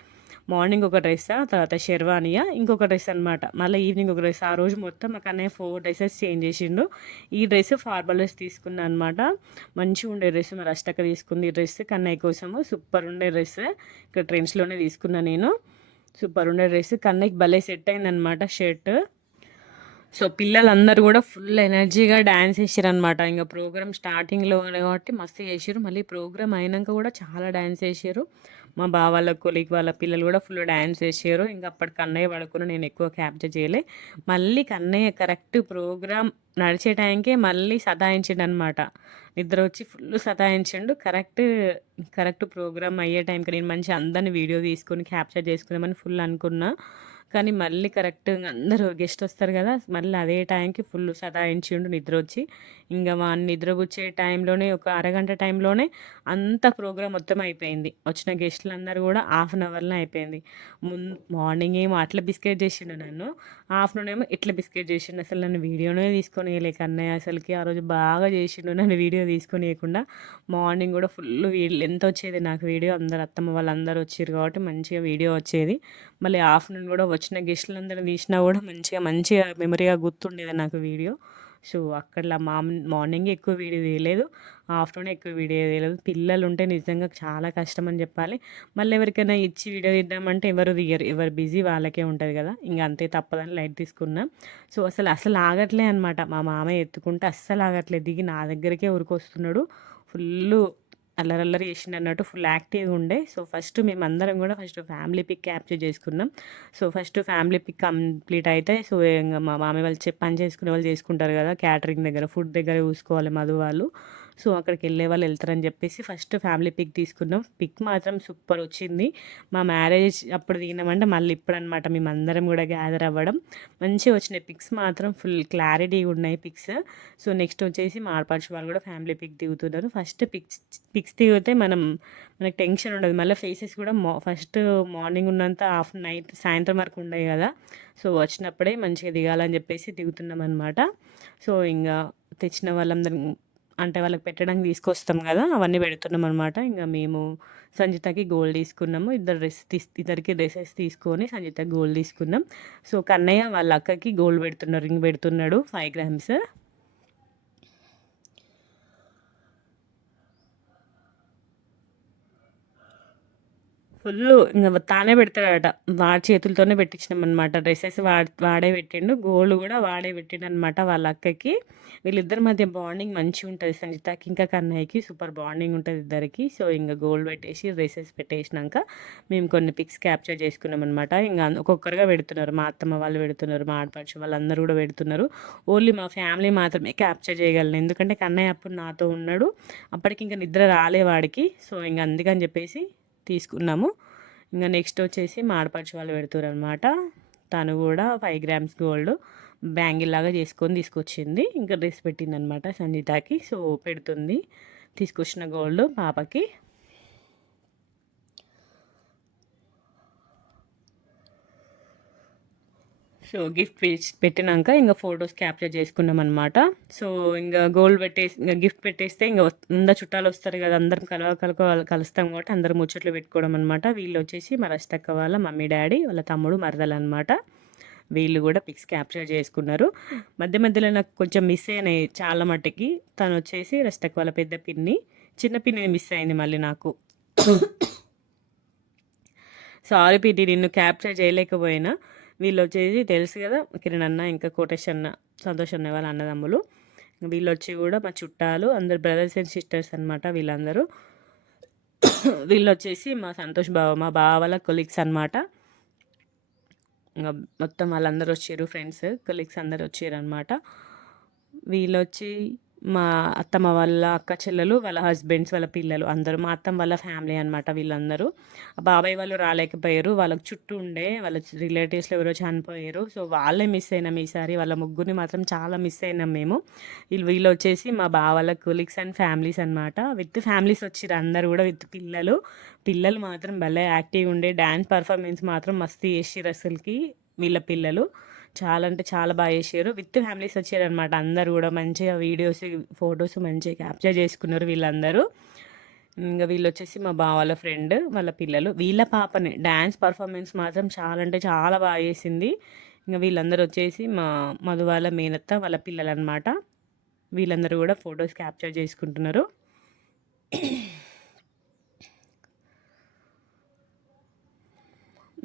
మార్నింగ్ ఒక డ్రెస్, తర్వాత షెర్వానియా, ఇంకొక డ్రెస్ అనమాట. మళ్ళీ ఈవినింగ్ ఒక డ్రెస్. ఆ రోజు మొత్తం మా కన్నయ్య 4 డ్రెస్సెస్ చేంజ్ చేసిండు. ఈ డ్రెస్ ఫార్మల్ డ్రెస్ తీసుకున్నా అనమాట. మంచిగా ఉండే డ్రెస్ మరి అష్టక తీసుకుంది. ఈ డ్రెస్ కన్నయ్య కోసము సూపర్ ఉండే డ్రెస్. ఇక్కడ ట్రెండ్స్లోనే తీసుకున్నా నేను. సూపర్ ఉండే డ్రెస్ కన్నయ్యకి భలే సెట్ అయిందనమాట షర్ట్. సో పిల్లలందరూ కూడా ఫుల్ ఎనర్జీగా డ్యాన్స్ చేసారనమాట. ఇంకా ప్రోగ్రామ్ స్టార్టింగ్లో కాబట్టి మస్తు చేసారు. మళ్ళీ ప్రోగ్రామ్ అయినాక కూడా చాలా డ్యాన్స్ చేసారు. మా బావ వాళ్ళ కొలీగ్ వాళ్ళ పిల్లలు కూడా ఫుల్ డ్యాన్స్ చేసారు. ఇంకా అప్పటికి కన్నయ్య పడుకుని నేను ఎక్కువ క్యాప్చర్ చేయలే. మళ్ళీ కన్నయ్య కరెక్ట్ ప్రోగ్రామ్ నడిచే టైంకే మళ్ళీ సతాయించిండు అనమాట. నిద్ర వచ్చి ఫుల్ సతాయించిండు. కరెక్ట్ ప్రోగ్రామ్ అయ్యే టైంకి నేను మంచి అందరిని వీడియో తీసుకొని క్యాప్చర్ చేసుకున్నామని ఫుల్ అనుకున్నా. కానీ మళ్ళీ కరెక్ట్గా అందరూ గెస్ట్ వస్తారు కదా, మళ్ళీ అదే టైంకి ఫుల్ సతాయించిండు నిద్ర వచ్చి. ఇంకా వాడిని నిద్రపుచ్చే టైంలోనే ఒక అరగంట టైంలోనే అంత ప్రోగ్రామ్ మొత్తం అయిపోయింది. వచ్చిన గెస్టులందరూ కూడా హాఫ్ అన్ అవర్లో అయిపోయింది. మార్నింగ్ ఏమో అట్లా బిస్కెట్ చేసిండు నన్ను, ఆఫ్టర్నూన్ ఏమో ఇట్లా బిస్కెట్ చేసిండు. అసలు నన్ను వీడియోనే తీసుకొని వేయలేక అన్నయ్య అసలుకి ఆ రోజు బాగా చేసిండు నన్ను వీడియో తీసుకొని వేయకుండా. మార్నింగ్ కూడా ఫుల్ ఎంత వచ్చేది నాకు వీడియో. అందరు అత్తమ్మ వాళ్ళందరూ వచ్చారు కాబట్టి మంచిగా వీడియో వచ్చేది. మళ్ళీ ఆఫ్టర్నూన్ కూడా వచ్చిన గెస్టులందరూ తీసినా కూడా మంచిగా మెమరీగా గుర్తుండేది నాకు వీడియో. సో అక్కడలా మార్నింగ్ ఎక్కువ వీడియో తీయలేదు, ఆఫ్టర్నూన్ ఎక్కువ వీడియో తీయలేదు. పిల్లలు ఉంటే నిజంగా చాలా కష్టం అని చెప్పాలి. మళ్ళీ ఎవరికైనా ఇచ్చి వీడియో తీద్దామంటే ఎవరు తీయరు, ఎవరు బిజీ వాళ్ళకే ఉంటుంది కదా, ఇంక అంతే తప్పదని లైట్ తీసుకున్నాం. సో అసలు ఆగట్లే అనమాట, మా మామయ్య ఎత్తుకుంటే అస్సలు ఆగట్లేదు, దిగి నా దగ్గరికే ఉరికొస్తున్నాడు. ఫుల్లు అల్లరల్లరి చేసిండు అన్నట్టు, ఫుల్ యాక్టివ్గా ఉండే. సో మేమందరం కూడా ఫస్ట్ ఫ్యామిలీ పిక్ క్యాప్చర్ చేసుకున్నాం. So first family pick complete అయితే, సో ఇంకా మా మామయ్య వాళ్ళు పని చేసుకునే వాళ్ళు చేసుకుంటారు కదా, క్యాటరింగ్ దగ్గర ఫుడ్ దగ్గర చూసుకోవాలి మధు వాళ్ళు. సో అక్కడికి వెళ్ళే వాళ్ళు వెళ్తారని చెప్పేసి ఫస్ట్ ఫ్యామిలీ పిక్ తీసుకున్నాం. పిక్ మాత్రం సూపర్ వచ్చింది. మా మ్యారేజ్ అప్పుడు దిగినామంటే మళ్ళీ ఇప్పుడు అనమాట మేమందరం కూడా గ్యాదర్ అవ్వడం. మంచిగా వచ్చినాయి పిక్స్ మాత్రం, ఫుల్ క్లారిటీగా ఉన్నాయి పిక్స్. సో నెక్స్ట్ వచ్చేసి మా ఆడపడుచు వాళ్ళు కూడా ఫ్యామిలీ పిక్ దిగుతున్నారు. ఫస్ట్ పిక్స్ దిగితే మనకు టెన్షన్ ఉండదు. మళ్ళీ ఫేసెస్ కూడా ఫస్ట్ మార్నింగ్ ఉన్నంత నైట్ సాయంత్రం వరకు ఉండవు కదా, సో వచ్చినప్పుడే మంచిగా దిగాలని చెప్పేసి దిగుతున్నాం అనమాట. సో ఇంకా తెచ్చిన వాళ్ళందరం అంటే వాళ్ళకి పెట్టడానికి తీసుకొస్తాం కదా, అవన్నీ పెడుతున్నాం అనమాట. ఇంకా మేము సంజితకి గోల్డ్ తీసుకున్నాము, ఇద్దరికి డ్రెస్సెస్ తీసుకొని సంజితకి గోల్డ్ తీసుకున్నాం. సో కన్నయ్య వాళ్ళ అక్కకి గోల్డ్ పెడుతున్నారు, రింగ్ పెడుతున్నాడు 5 grams. ఫుల్లు ఇంక తానే పెడతాడట, వాడి చేతులతోనే పెట్టించినాం అనమాట. డ్రెస్సెస్ వాడే పెట్టిండు, గోల్డ్ కూడా వాడే పెట్టిండు అనమాట వాళ్ళ అక్కకి. వీళ్ళిద్దరి మధ్య బాండింగ్ మంచిగా ఉంటుంది, సంజితకి ఇంకా కన్నయ్యకి సూపర్ బాండింగ్ ఉంటుంది ఇద్దరికి. సో ఇంకా గోల్డ్ పెట్టేసి డ్రెస్సెస్ పెట్టేసినాక మేము కొన్ని పిక్స్ క్యాప్చర్ చేసుకున్నాం అనమాట. ఇంకా ఒక్కొక్కరుగా పెడుతున్నారు, మా అత్తమ్మ వాళ్ళు పెడుతున్నారు, మా ఆడపడుచు వాళ్ళందరూ కూడా పెడుతున్నారు. ఓన్లీ మా ఫ్యామిలీ మాత్రమే క్యాప్చర్ చేయగలను, ఎందుకంటే కన్నయ్య అప్పుడు నాతో ఉన్నాడు, అప్పటికి ఇంకా నిద్ర రాలే వాడికి. సో ఇంకా అందుకని చెప్పేసి తీసుకున్నాము. ఇంకా నెక్స్ట్ వచ్చేసి మా ఆడపడుచు వాళ్ళు పెడుతున్నారు అనమాట. తను కూడా 5 grams గోల్డ్ బ్యాంగిల్ లాగా చేసుకొని తీసుకొచ్చింది, ఇంకా డ్రెస్ పెట్టింది అనమాట సంజితకి. సో పెడుతుంది తీసుకొచ్చిన గోల్డ్ పాపకి. సో గిఫ్ట్ పెట్టినాక ఇంకా ఫొటోస్ క్యాప్చర్ చేసుకున్నాం అనమాట. సో ఇంకా గోల్డ్ పెట్టేసి ఇంకా గిఫ్ట్ పెట్టేస్తే ఇంకా చుట్టాలు వస్తారు కదా, అందరం కలుస్తాం కాబట్టి అందరం ముచ్చట్లు పెట్టుకోవడం అనమాట. వీళ్ళు వచ్చేసి మా రస్తక్క వాళ్ళ మమ్మీ డాడీ వాళ్ళ తమ్ముడు మరదలు అనమాట. వీళ్ళు కూడా పిక్స్ క్యాప్చర్ చేసుకున్నారు. మధ్య మధ్యలో నాకు కొంచెం మిస్ అయినాయి చాలా మట్టుకి. తను వచ్చేసి రస్తక్క వాళ్ళ పెద్ద పిన్ని, చిన్న పిన్ని మిస్ అయింది మళ్ళీ నాకు. సారీ పిన్ని, నిన్ను క్యాప్చర్ చేయలేకపోయినా. వీళ్ళు వచ్చేసి తెలుసు కదా, కిరణ్ అన్న ఇంకా కోటేష్ అన్న, సంతోష్ అన్న వాళ్ళ అన్నదమ్ములు. వీళ్ళు వచ్చి కూడా మా చుట్టాలు, అందరు బ్రదర్స్ అండ్ సిస్టర్స్ అనమాట వీళ్ళందరూ. వీళ్ళు వచ్చేసి మా సంతోష్ బావ, మా బావ వాళ్ళ కొలీగ్స్ అనమాట. ఇంకా మొత్తం వాళ్ళందరూ వచ్చారు, ఫ్రెండ్స్ కొలీగ్స్ అందరు వచ్చారు అనమాట. వీళ్ళు వచ్చి మా అత్తమ్మ వాళ్ళ అక్క చెల్లెలు, వాళ్ళ హస్బెండ్స్, వాళ్ళ పిల్లలు అందరూ, మా అత్తమ్మ వాళ్ళ ఫ్యామిలీ అనమాట వీళ్ళందరూ. బాబాయ్ వాళ్ళు రాలేకపోయారు, వాళ్ళకి చుట్టూ ఉండే వాళ్ళ రిలేటివ్స్లో ఎవరో చనిపోయారు. సో వాళ్ళే మిస్ అయినాం ఈసారి, వాళ్ళ ముగ్గురిని మాత్రం చాలా మిస్ అయినాం మేము. వీళ్ళు వచ్చేసి మా బావ వాళ్ళ కొలీగ్స్ అండ్ ఫ్యామిలీస్ అనమాట. విత్ ఫ్యామిలీస్ వచ్చిర్రు అందరు కూడా, విత్ పిల్లలు మాత్రం భలే యాక్టివ్గా ఉండే, డ్యాన్స్ పర్ఫార్మెన్స్ మాత్రం మస్తు చేసిర్రు అసలుకి వీళ్ళ పిల్లలు. చాలా అంటే చాలా బాగా చేసారు. విత్ ఫ్యామిలీస్ వచ్చారనమాట, అందరు కూడా మంచిగా వీడియోస్ ఫొటోస్ మంచిగా క్యాప్చర్ చేసుకున్నారు వీళ్ళందరూ. ఇంకా వీళ్ళు వచ్చేసి మా బావాల ఫ్రెండ్ వాళ్ళ పిల్లలు, వీళ్ళ పాపని డ్యాన్స్ పర్ఫార్మెన్స్ మాత్రం చాలా అంటే చాలా బాగా చేసింది. ఇంకా వీళ్ళందరూ వచ్చేసి మా మధు వాళ్ళ మేనత్త వాళ్ళ పిల్లలు అనమాట. వీళ్ళందరూ కూడా ఫొటోస్ క్యాప్చర్ చేసుకుంటున్నారు.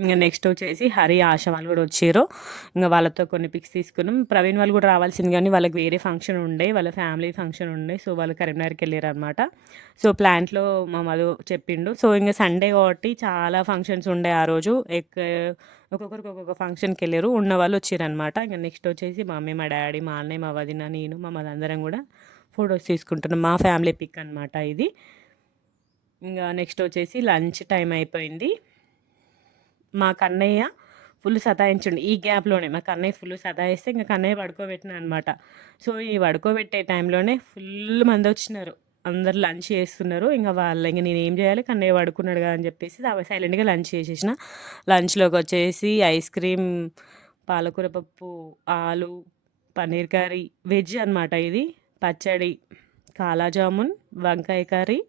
ఇంకా నెక్స్ట్ వచ్చేసి హరి, ఆశ వాళ్ళు కూడా వచ్చారు. ఇంకా వాళ్ళతో కొన్ని పిక్స్ తీసుకున్నాం. ప్రవీణ్ వాళ్ళు కూడా రావాల్సింది కానీ వాళ్ళకి వేరే ఫంక్షన్ ఉండే, వాళ్ళ ఫ్యామిలీ ఫంక్షన్ ఉండే. సో వాళ్ళు కరీంనగర్కి వెళ్ళారు అనమాట. సో ప్లాంట్లో మా మధు చెప్పిండు. సో ఇంకా సండే కాబట్టి చాలా ఫంక్షన్స్ ఉండే ఆ రోజు, ఒక్కొక్కరికి ఒక్కొక్క ఫంక్షన్కి వెళ్ళారు, ఉన్న వాళ్ళు వచ్చారనమాట. ఇంకా నెక్స్ట్ వచ్చేసి మా మమ్మీ, మా డాడీ, మా అన్నయ్య, మా వదిన, నేను, మా అందరం కూడా ఫొటోస్ తీసుకుంటున్నాం. మా ఫ్యామిలీ పిక్ అనమాట ఇది. ఇంకా నెక్స్ట్ వచ్చేసి లంచ్ టైం అయిపోయింది. మా కన్నయ్య ఫుల్ సతాయించండి ఈ గ్యాప్లోనే. మా కన్నయ్య ఫుల్ సతాయిస్తే ఇంకా కన్నయ్య పడుకోబెట్టిన అనమాట. సో ఈ పడుకోబెట్టే టైంలోనే ఫుల్ మంది వచ్చినారు, అందరు లంచ్ చేస్తున్నారు. ఇంకా నేను ఏం చేయాలి, కన్నయ్య పడుకున్నాడు కదా అని చెప్పేసి సైలెంట్గా లంచ్ చేసేసిన. లంచ్లోకి వచ్చేసి ఐస్ క్రీమ్, పాలకూర పప్పు, ఆలు, పన్నీర్ కర్రీ, వెజ్ అనమాట ఇది, పచ్చడి, కాలాజామున్, వంకాయ కర్రీ,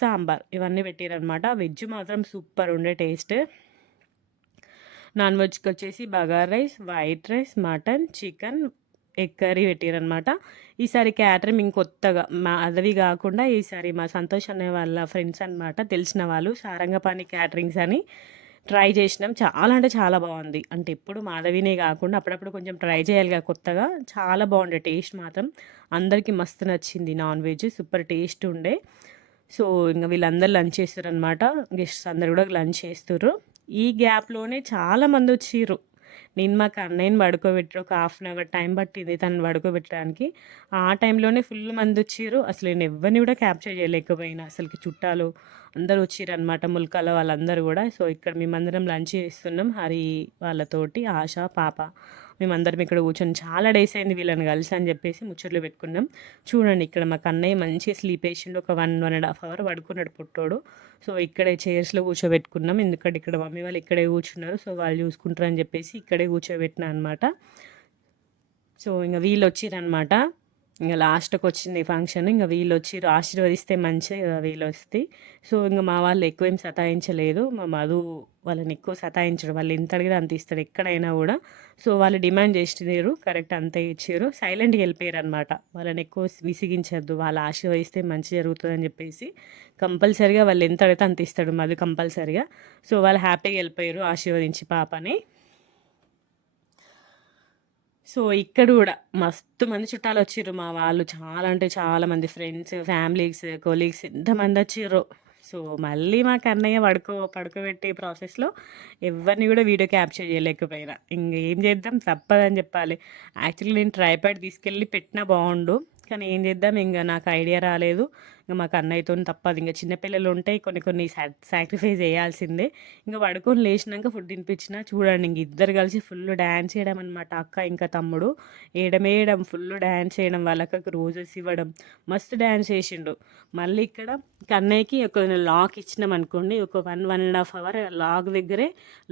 సాంబార్, ఇవన్నీ పెట్టారనమాట. వెజ్ మాత్రం సూపర్ ఉండే టేస్ట్. నాన్ వెజ్కి వచ్చేసి bagara rice, white rice, mutton, chicken, egg curry పెట్టిరనమాట. ఈసారి క్యాటరింగ్ ఇంకొత్తగా అదవి గాకుండా ఈసారి మా సంతోష్ అనే వాళ్ళ ఫ్రెండ్స్ అనమాట. తెలిసిన వాళ్ళు సారంగపాణి క్యాటరింగ్స్ అని ట్రై చేసినాం. చాలా అంటే చాలా బాగుంది. అంటే ఎప్పుడు మాధవినే కాకుండా అప్పుడప్పుడు కొంచెం ట్రై చేయాలిగా కొత్తగా. చాలా బాగుండే టేస్ట్ మాత్రం. అందరికీ మస్తు నచ్చింది. నాన్ వెజ్ సూపర్ టేస్ట్ ఉండే. సో ఇంక వీళ్ళందరూ లంచ్ చేస్తారనమాట. గెస్ట్స్ అందరు కూడా లంచ్ చేస్తుర్రు. ఈ గ్యాప్లోనే చాలామంది వచ్చిర్రు. నేను మా కన్నయ్యని పడుకోబెట్టి ఒక హాఫ్ అన్ అవర్ టైం పట్టింది తను పడుకోబెట్టడానికి. ఆ టైంలోనే ఫుల్ మంది వచ్చిర్రు. అసలు నేను ఎవరిని కూడా క్యాప్చర్ చేయలేకపోయినా. అసలుకి చుట్టాలు అందరూ వచ్చిరనమాట. ముల్కాల వాళ్ళందరూ కూడా. సో ఇక్కడ మేమందరం లంచ్ చేస్తున్నాం హరి వాళ్ళతోటి, ఆశ, పాప. మేమందరం ఇక్కడ కూర్చొని చాలా డేస్ అయింది వీళ్ళని కలిసి అని చెప్పేసి ముచ్చట్లు పెట్టుకున్నాం. చూడండి ఇక్కడ మా కన్నయ్య మంచిగా స్లీప్ వేసిండు. ఒక 1.5 అవర్ పడుకున్నాడు పుట్టోడు. సో ఇక్కడే చైర్స్లో కూర్చోబెట్టుకున్నాం. ఎందుకంటే ఇక్కడ మమ్మీ వాళ్ళు ఇక్కడే కూర్చున్నారు. సో వాళ్ళు చూసుకుంటారు అని చెప్పేసి ఇక్కడే కూర్చోబెట్టినా అనమాట. సో ఇంక వీళ్ళు వచ్చిరనమాట. ఇంక లాస్ట్కి వచ్చింది ఫంక్షన్. ఇంక వీళ్ళు వచ్చి ఆశీర్వదిస్తే మంచిగా కదా వీళ్ళు వస్తే. సో ఇంక మా వాళ్ళు ఎక్కువ ఏం సతాయించలేదు. మా మధు వాళ్ళని ఎక్కువ సతాయించడు. వాళ్ళు ఎంత అడిగితే అంత ఇస్తాడు ఎక్కడైనా కూడా. సో వాళ్ళు డిమాండ్ చేసినారు, కరెక్ట్ అంతే ఇచ్చారు. సైలెంట్గా వెళ్ళిపోయారు అనమాట. వాళ్ళని ఎక్కువ విసిగించద్దు, వాళ్ళు ఆశీర్వదిస్తే మంచి జరుగుతుంది అని చెప్పేసి కంపల్సరిగా వాళ్ళు ఎంత అడిగితే అంత ఇస్తాడు మధు కంపల్సరిగా. సో వాళ్ళు హ్యాపీగా వెళ్ళిపోయారు ఆశీర్వదించి పాపని. సో ఇక్కడ కూడా మస్తు మంది చుట్టాలు వచ్చిర్రు. మా వాళ్ళు చాలా అంటే చాలా మంది ఫ్రెండ్స్, ఫ్యామిలీస్, కొలీగ్స్ ఎంతమంది వచ్చిర్రు. సో మళ్ళీ మా కన్నయ్య పడుకోబెట్టే ప్రాసెస్లో ఎవరిని కూడా వీడియో క్యాప్చర్ చేయలేకపోయినా. ఇంకేం చేద్దాం, తప్పదని చెప్పాలి. యాక్చువల్లీ నేను ట్రైపాడ్ తీసుకెళ్ళి పెట్టినా బాగుండు, కానీ ఏం చేద్దాం, ఇంకా నాకు ఐడియా రాలేదు. ఇంకా మా కన్నయ్యతో తప్పదు. ఇంకా చిన్నపిల్లలు ఉంటాయి, కొన్ని కొన్ని సాక్రిఫైస్ చేయాల్సిందే. ఇంకా పడుకొని లేచినాక ఫుడ్ తినిపించిన. చూడండి ఇంక ఇద్దరు కలిసి ఫుల్ డ్యాన్స్ చేయడం అనమాట. అక్క ఇంకా తమ్ముడు ఏడమేయడం, ఫుల్ డ్యాన్స్ చేయడం, వాళ్ళకి రోజెస్ ఇవ్వడం, మస్తు డ్యాన్స్ చేసిండు. మళ్ళీ ఇక్కడ కన్నయ్యకి ఒక లాక్ ఇచ్చినాం అనుకోండి, ఒక 1.5 అవర్ లాక్ దగ్గరే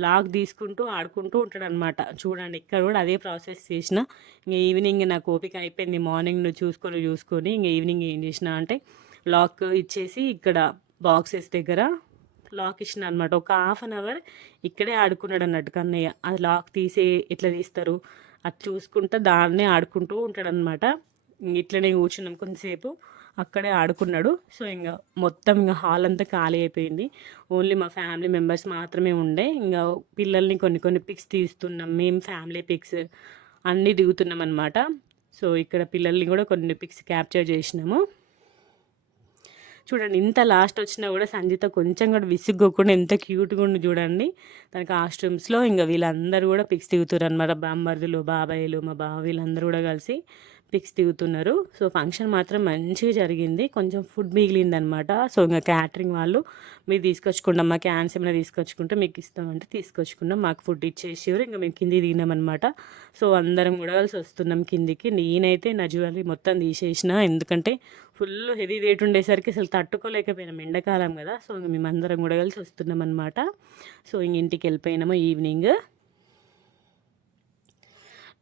లాక్ తీసుకుంటూ ఆడుకుంటూ ఉంటాడు అనమాట. చూడండి ఇక్కడ కూడా అదే ప్రాసెస్ చేసిన. ఇంక ఈవినింగ్ నాకు ఓపిక అయిపోయింది. మార్నింగ్ నువ్వు చూసుకొని ఇంక ఈవినింగ్ ఏం చేసిన అంటే లాక్ ఇచ్చేసి ఇక్కడ బాక్సెస్ దగ్గర లాక్ ఇచ్చిన అనమాట. ఒక హాఫ్ అన్ అవర్ ఇక్కడే ఆడుకున్నాడు అన్నట్టు కన్నయ్య. అది లాక్ తీసే ఎట్లా తీస్తారు అది చూసుకుంటూ దాన్నే ఆడుకుంటూ ఉంటాడు అనమాట. ఇట్లనే కూర్చున్నాం కొంతసేపు, అక్కడే ఆడుకున్నాడు. సో ఇంకా మొత్తం ఇంకా హాల్ అంతా ఖాళీ అయిపోయింది. ఓన్లీ మా ఫ్యామిలీ మెంబర్స్ మాత్రమే ఉండే. ఇంకా పిల్లల్ని కొన్ని పిక్స్ తీస్తున్నాం మేము, ఫ్యామిలీ పిక్స్ అన్నీ దిగుతున్నాం అనమాట. సో ఇక్కడ పిల్లల్ని కూడా కొన్ని పిక్స్ క్యాప్చర్ చేసినాము. చూడండి ఇంత లాస్ట్ వచ్చినా కూడా సంజిత కొంచెం కూడా విసుక్కోకుండా ఎంత క్యూట్గా ఉండి చూడండి తన కాస్ట్యూమ్స్లో. ఇంకా వీళ్ళందరూ కూడా పిక్స్ దిగుతారు అనమాట. బామ్మర్దులు, బాబాయిలు, మా బావ వీళ్ళందరూ కూడా కలిసి పిక్స్ దిగుతున్నారు. సో ఫంక్షన్ మాత్రం మంచిగా జరిగింది. కొంచెం ఫుడ్ మిగిలిందనమాట. సో ఇంకా క్యాటరింగ్ వాళ్ళు మీరు తీసుకొచ్చుకుంటాం, మా క్యాన్స్ ఏమైనా తీసుకొచ్చుకుంటే మీకు ఇస్తామంటే తీసుకొచ్చుకున్నాం. మాకు ఫుడ్ ఇచ్చేసేవారు. ఇంకా మేము కిందికి దిగినామన్నమాట. సో అందరం కూడా కలిసి వస్తున్నాం కిందికి. నేనైతే నా జ్యువెలరీ మొత్తం తీసేసిన, ఎందుకంటే ఫుల్ హెవీ వెయిట్ ఉండేసరికి అసలు తట్టుకోలేకపోయినాం, ఎండాకాలం కదా. సో ఇంక మేమందరం కూడా కలిసి వస్తున్నాం అనమాట. సో ఇంక ఇంటికి వెళ్ళిపోయినాము ఈవినింగ్.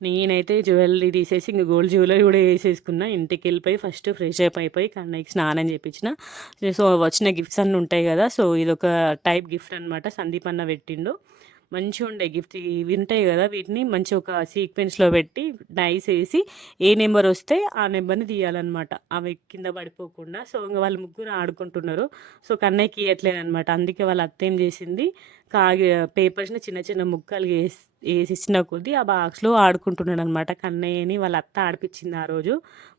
నేనైతే జ్యువెలరీ తీసేసి ఇంక గోల్డ్ జ్యువెలరీ కూడా వేసేసుకున్నా. ఇంటికి వెళ్ళిపోయి ఫస్ట్ ఫ్రెష్ అప్ అయిపోయి కన్నయ్యకి స్నానం చేయించిన. సో వచ్చిన గిఫ్ట్స్ అన్నీ ఉంటాయి కదా. సో ఇది ఒక టైప్ గిఫ్ట్ అనమాట. సందీప్ అన్న పెట్టిండు. మంచిగా ఉండే గిఫ్ట్. ఇవి ఉంటాయి కదా, వీటిని మంచి ఒక సీక్వెన్స్లో పెట్టి డైస్ వేసి ఏ నెంబర్ వస్తే ఆ నెంబర్ని తీయాలన్నమాట, అవి కింద పడిపోకుండా. సో ఇంకా వాళ్ళు ముగ్గురు ఆడుకుంటున్నారు. సో కన్నయ్యకి ఇవ్వట్లేదు అనమాట. అందుకే వాళ్ళ అత్త ఏం చేసింది, పేపర్స్ని చిన్న చిన్న ముక్కలు వేసి ఇచ్చిన కొద్దీ ఆ బాక్స్లో ఆడుకుంటున్నాడు అనమాట. కన్నయ్యని వాళ్ళ అత్త ఆడిపించింది ఆ రోజు.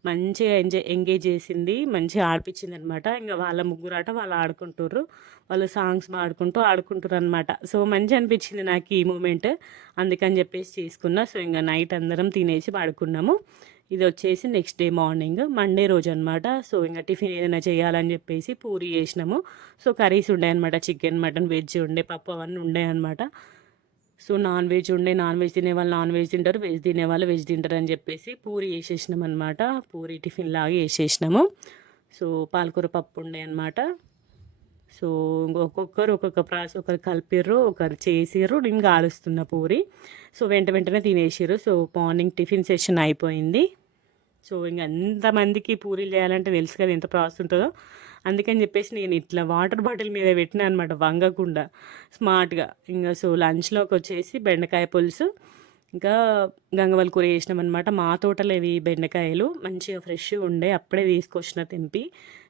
మంచిగా ఎంగేజ్ చేసింది, మంచిగా ఆడిపించింది అనమాట. ఇంకా వాళ్ళ ముగ్గురు ఆట వాళ్ళు ఆడుకుంటుర్రు. వాళ్ళు సాంగ్స్ ఆడుకుంటారు అనమాట. సో మంచి అనిపించింది నాకు ఈ మూమెంట్. అందుకని చెప్పేసి తీసుకున్నా. సో ఇంకా నైట్ అందరం తినేసి పడుకున్నాము. ఇది వచ్చేసి నెక్స్ట్ డే మార్నింగ్ మండే రోజు అనమాట. సో ఇంకా టిఫిన్ ఏదైనా చేయాలని చెప్పేసి పూరి చేసినాము. సో కర్రీస్ ఉండే అనమాట, చికెన్, మటన్, వెజ్ ఉండే, పప్పు అవన్నీ ఉండే అనమాట. సో నాన్ వెజ్ తినే వాళ్ళు నాన్ వెజ్ తింటారు, వెజ్ తినే వాళ్ళు వెజ్ తింటారు అని చెప్పేసి పూరి వేసేసినాం అనమాట. పూరి టిఫిన్ లాగా వేసేసినాము. సో పాలకూర పప్పు ఉండే అనమాట. సో ఒక్కొక్కరు ఒక్కొక్క ప్రాసెస్, ఒకరు కలిపిర్రు, ఒకరు చేసిర్రు, నేను కాలుస్తున్న పూరి. సో వెంటనే తినేసిర్రు. సో మార్నింగ్ టిఫిన్ సెషన్ అయిపోయింది. సో ఇంక ఎంతమందికి పూరీలు చేయాలంటే తెలుసు కదా ఎంత ప్రాసెస్ ఉంటుందో. అందుకని చెప్పేసి నేను ఇట్లా వాటర్ బాటిల్ మీద పెట్టినా అనమాట, వంగకుండా స్మార్ట్గా. ఇంకా సో లంచ్లోకి వచ్చేసి బెండకాయ పులుసు, ఇంకా గంగవాల్ కూర చేసినామన్నమాట. మా తోటలో ఇవి బెండకాయలు మంచిగా ఫ్రెష్గా ఉండే, అప్పుడే తీసుకొచ్చిన తెంపి.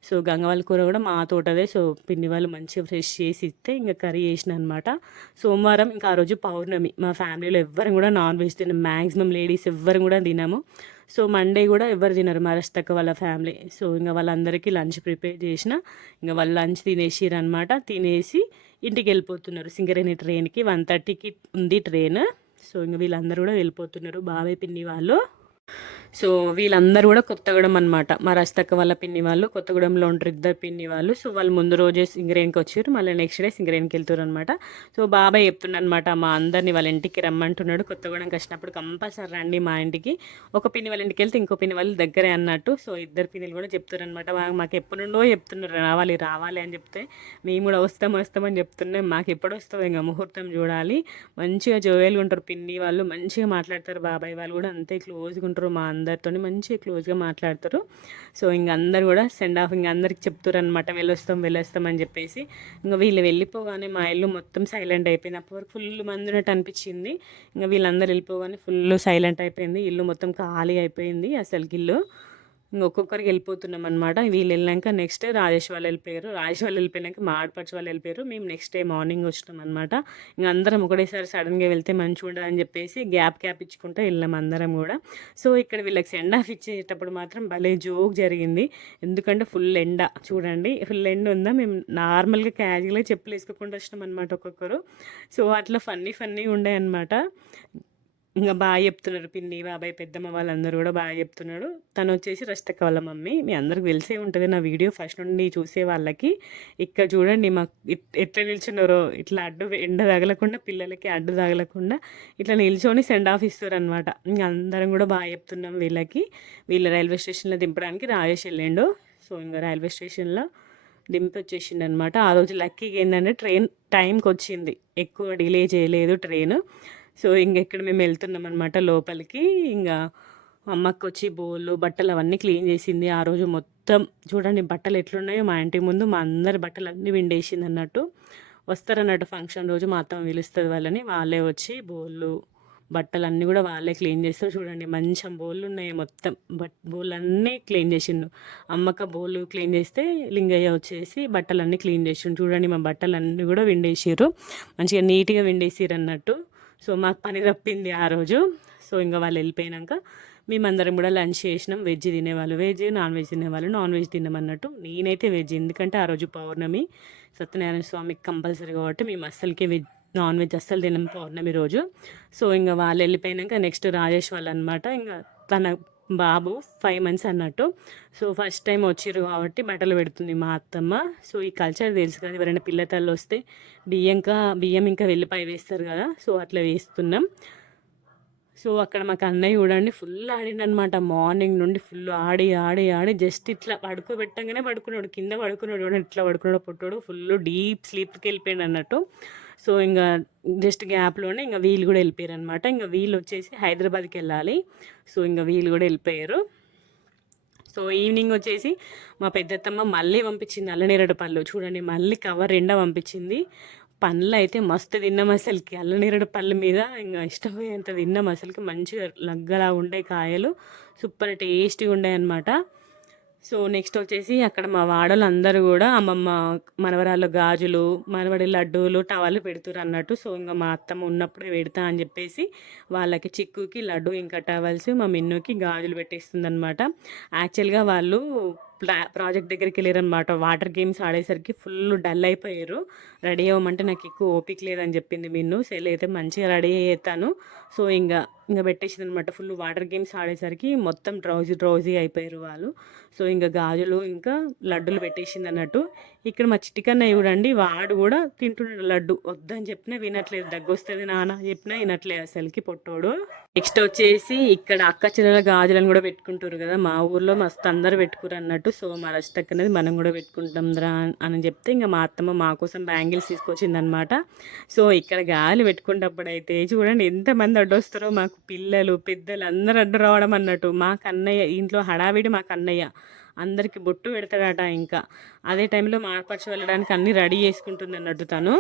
సో గంగవాల్ కూర కూడా మా తోటదే. సో పిన్ని వాళ్ళు మంచిగా ఫ్రెష్ చేసి ఇస్తే ఇంకా కర్రీ చేసిన అనమాట. సోమవారం ఇంకా ఆ రోజు పౌర్ణమి. మా ఫ్యామిలీలో ఎవ్వరం కూడా నాన్ వెజ్ తినం, మ్యాక్సిమం లేడీస్ ఎవ్వరం కూడా తినము. సో మండే కూడా ఎవరు తినరు మా రస్తక్క వాళ్ళ ఫ్యామిలీ. సో ఇంకా వాళ్ళందరికీ లంచ్ ప్రిపేర్ చేసిన, ఇంకా వాళ్ళు లంచ్ తినేసిరు అనమాట. తినేసి ఇంటికి వెళ్ళిపోతున్నారు. సింగరేణి ట్రైన్కి 1:30కి ఉంది ట్రైన్. సో ఇంక వీళ్ళందరూ కూడా వెళ్ళిపోతున్నారు, బాబాయ్ పిన్ని వాళ్ళు. సో వీళ్ళందరూ కూడా కొత్తగూడెం అనమాట. మా రస్తక్క వాళ్ళ పిన్ని వాళ్ళు కొత్తగూడెంలో ఉంటారు, ఇద్దరు పిన్ని వాళ్ళు. సో వాళ్ళు ముందు రోజే సింగరేణికి వచ్చారు, మళ్ళీ నెక్స్ట్ డే సింగరేణికి వెళ్తారు అనమాట. సో బాబాయ్ చెప్తున్నాడు అనమాట, మా అందరిని వాళ్ళ ఇంటికి రమ్మంటున్నాడు. కొత్తగూడెంకి వచ్చినప్పుడు కంపల్సరీ రండి మా ఇంటికి. ఒక పిన్ని వాళ్ళ ఇంటికి వెళ్తే ఇంకో పిన్ని వాళ్ళు దగ్గరే అన్నట్టు. సో ఇద్దరు పిన్నిలు కూడా చెప్తారు అనమాట. మాకు ఎప్పటి నుండో చెప్తున్నారు రావాలి రావాలి అని చెప్తే మేము కూడా వస్తామని చెప్తున్నాం. మాకు ఎప్పుడు వస్తావు, ఇంకా ముహూర్తం చూడాలి. మంచిగా జోయల్గా ఉంటారు పిన్ని వాళ్ళు, మంచిగా మాట్లాడతారు. బాబాయ్ వాళ్ళు కూడా అంతే క్లోజ్గా ఉంటారు, మా అందరితో మంచిగా క్లోజ్గా మాట్లాడతారు. సో ఇంక అందరు కూడా సెండ్ ఆఫ్ ఇంకా అందరికి చెప్తారు అనమాట, వెళ్ళొస్తాం అని చెప్పేసి. ఇంకా వీళ్ళు వెళ్ళిపోగానే మా ఇల్లు మొత్తం సైలెంట్ అయిపోయింది. అప్పటి వరకు ఫుల్ మంది ఉన్నట్టు అనిపించింది. ఇంకా వీళ్ళందరూ వెళ్ళిపోగానే ఫుల్ సైలెంట్ అయిపోయింది, ఇల్లు మొత్తం ఖాళీ అయిపోయింది అసలుకి ఇల్లు. ఇంకొకరికి వెళ్ళిపోతున్నాం అనమాట. వీళ్ళు వెళ్ళాక నెక్స్ట్ రాజేష్ వాళ్ళు వెళ్ళిపోయారు. రాజేష్ వాళ్ళు వెళ్ళిపోయాక మా ఆడపడుచు వాళ్ళు వెళ్ళిపోయారు. మేము నెక్స్ట్ డే మార్నింగ్ వచ్చినాం అనమాట. ఇంకా అందరం ఒకటేసారి సడన్గా వెళ్తే మంచిగా ఉండదని చెప్పేసి గ్యాప్ ఇచ్చుకుంటూ వెళ్ళాం అందరం కూడా. సో ఇక్కడ వీళ్ళకి సెండ్ ఆఫ్ ఇచ్చేటప్పుడు మాత్రం భలే జోక్ జరిగింది. ఎందుకంటే ఫుల్ ఎండ చూడండి, ఫుల్ ఎండ ఉందా. మేము నార్మల్గా క్యాజువల్గా చెప్పులు వేసుకోకుండా వచ్చినాం అనమాట ఒక్కొక్కరు. సో అట్లా ఫన్నీ ఉండే అనమాట. ఇంకా బాగా చెప్తున్నారు పిన్ని, బాబాయ్, పెద్దమ్మ వాళ్ళందరూ కూడా బాగా చెప్తున్నాడు. తను వచ్చేసి రస్తక్క వాళ్ళ మమ్మీ. మీ అందరికి తెలిసే ఉంటుంది నా వీడియో ఫస్ట్ నుండి చూసే వాళ్ళకి. ఇక్కడ చూడండి మాకు ఎట్లా నిల్చున్నారో, ఇట్లా అడ్డు ఎండ తగలకుండా, పిల్లలకి అడ్డు తగలకుండా ఇట్లా నిల్చొని సెండ్ ఆఫ్ ఇస్తారు అనమాట. ఇంకా అందరం కూడా బాగా చెప్తున్నాం వీళ్ళకి. వీళ్ళు రైల్వే స్టేషన్లో దింపడానికి రాజేష్ వెళ్ళిండు. సో ఇంకా రైల్వే స్టేషన్లో దింపి వచ్చేసిండు అనమాట. ఆ రోజు లక్కీగా ఏంటంటే ట్రైన్ టైంకి వచ్చింది, ఎక్కువ డిలే చేయలేదు ట్రైన్. సో ఇక్కడ మేము వెళ్తున్నాం అనమాట లోపలికి. ఇంకా అమ్మకి వచ్చి బోళ్ళు బట్టలు అవన్నీ క్లీన్ చేసింది ఆ రోజు మొత్తం. చూడండి బట్టలు ఎట్లున్నాయో, మా ఇంటి ముందు మా అందరి బట్టలు అన్నీ విండేసింది అన్నట్టు. వస్తారన్నట్టు ఫంక్షన్ రోజు మా అత్తమ్మ పిలుస్తుంది వాళ్ళని. వాళ్ళే వచ్చి బోళ్ళు బట్టలు అన్నీ కూడా వాళ్ళే క్లీన్ చేస్తారు. చూడండి మంచం బోళ్ళు ఉన్నాయి మొత్తం, బోళ్ళు అన్నీ క్లీన్ చేసిండు. అమ్మక బోళ్ళు క్లీన్ చేస్తే లింగయ్య వచ్చేసి బట్టలన్నీ క్లీన్ చేసిండు. చూడండి మా బట్టలు అన్నీ కూడా విండేసారు, మంచిగా నీట్గా విండేసారు అన్నట్టు. సో మాకు పని తప్పింది ఆ రోజు. సో ఇంకా వాళ్ళు వెళ్ళిపోయాక మేమందరం కూడా లంచ్ చేసినాం. వెజ్ తినేవాళ్ళు వెజ్, నాన్ వెజ్ తినేవాళ్ళు నాన్ వెజ్ తిన్నామన్నట్టు. నేనైతే వెజ్, ఎందుకంటే ఆ రోజు పౌర్ణమి, సత్యనారాయణ స్వామికి కంపల్సరీ కాబట్టి మేము అస్సలకే నాన్ వెజ్ అస్సలు తినం పౌర్ణమి రోజు. సో ఇంకా వాళ్ళు వెళ్ళిపోయాక నెక్స్ట్ రాజేష్ వాళ్ళు అనమాట. ఇంకా తన బాబు 5 months అన్నట్టు. సో ఫస్ట్ టైం వచ్చిర్రు కాబట్టి బట్టలు పెడుతుంది మా అత్తమ్మ. సో ఈ కల్చర్ తెలుసు కదా, ఎవరైనా పిల్లతల్లి వస్తే బియ్యం ఇంకా వెల్లిపాయ వేస్తారు కదా, సో అట్లా వేస్తున్నాం. సో అక్కడ మాకు అన్నయ్య చూడండి ఫుల్ ఆడిండనమాట. మార్నింగ్ నుండి ఫుల్ ఆడి జస్ట్ ఇట్లా పడుకోబెట్టంగానే పడుకున్నాడు, కింద పడుకున్నాడు చూడండి, ఇట్లా పడుకున్నాడు పొట్టాడు. ఫుల్ డీప్ స్లీప్కి వెళ్ళిపోయాడు అన్నట్టు. సో ఇంకా జస్ట్ గ్యాప్లోనే ఇంకా వీళ్ళు కూడా వెళ్ళిపోయారు అనమాట. ఇంకా వీళ్ళు వచ్చేసి హైదరాబాద్కి వెళ్ళాలి. సో ఇంకా వీళ్ళు కూడా వెళ్ళిపోయారు. సో ఈవినింగ్ వచ్చేసి మా పెద్దత్తమ్మ మళ్ళీ పంపించింది అల్లనేరేడు పళ్ళు. చూడండి మళ్ళీ కవర్ 2 పంపించింది. పండ్లు అయితే మస్తు తిన్నాం అసలుకి. అల్లనేరేడు పళ్ళ మీద ఇంకా ఇష్టపోయేంత తిన్నాం అసలుకి. మంచిగా లగ్గలా ఉండే కాయలు, సూపర్ టేస్టీగా ఉండే అనమాట. సో నెక్స్ట్ వచ్చేసి అక్కడ మా వాడలు అందరూ కూడా అమ్మమ్మ మనవరాళ్ళు గాజులు, మనవడి లడ్డూలు, టవాలు పెడుతురు అన్నట్టు. సో ఇంకా మా అత్తమ్మ ఉన్నప్పుడే పెడతా అని చెప్పేసి వాళ్ళకి చిక్కుకి లడ్డు ఇంకా టవల్స్, మా మిన్నుకి గాజులు పెట్టేస్తుంది అనమాట. యాక్చువల్గా వాళ్ళు ప్రాజెక్ట్ దగ్గరికి వెళ్ళారనమాట. వాటర్ గేమ్స్ ఆడేసరికి ఫుల్ డల్ అయిపోయారు. రెడీ అవ్వమంటే నాకు ఎక్కువ ఓపిక లేదని చెప్పింది మిన్ను. సెల్ అయితే మంచిగా రెడీ అయ్యేతాను. సో ఇంకా పెట్టేసింది అనమాట. ఫుల్ వాటర్ గేమ్స్ ఆడేసరికి మొత్తం డ్రౌజీ అయిపోయారు వాళ్ళు. సో ఇంకా గాజులు ఇంకా లడ్డులు పెట్టేసింది అన్నట్టు. ఇక్కడ మా చిటికన్న చూడండి, వాడు కూడా తింటున్నాడు లడ్డు. వద్దని చెప్పినా వినట్లేదు, దగ్గొస్తుంది నాన్న చెప్పినా వినట్లేదు అసలుకి పొట్టోడు. నెక్స్ట్ వచ్చేసి ఇక్కడ అక్క చెల్లెల గాజులను కూడా పెట్టుకుంటారు కదా, మా ఊర్లో మస్తు అందరు పెట్టుకురు అన్నట్టు. సో మా రజితక్క అనేది మనం కూడా పెట్టుకుంటాం రా అని చెప్తే ఇంకా మా అత్తమ్మ మా కోసం బ్యాంగిల్స్ తీసుకొచ్చిందనమాట. సో ఇక్కడ గాలి పెట్టుకున్నప్పుడు అయితే చూడండి ఎంతమంది అడ్డొస్తారో, మాకు పిల్లలు పెద్దలు అందరూ అడ్డు రావడం అన్నట్టు. మా కన్నయ్య ఇంట్లో హడావిడి, మా కన్నయ్య అందరికి బొట్టు పెడతాడట. ఇంకా అదే టైంలో మార్పర్చి వెళ్ళడానికి అన్నీ రెడీ చేసుకుంటుంది అన్నట్టు తను.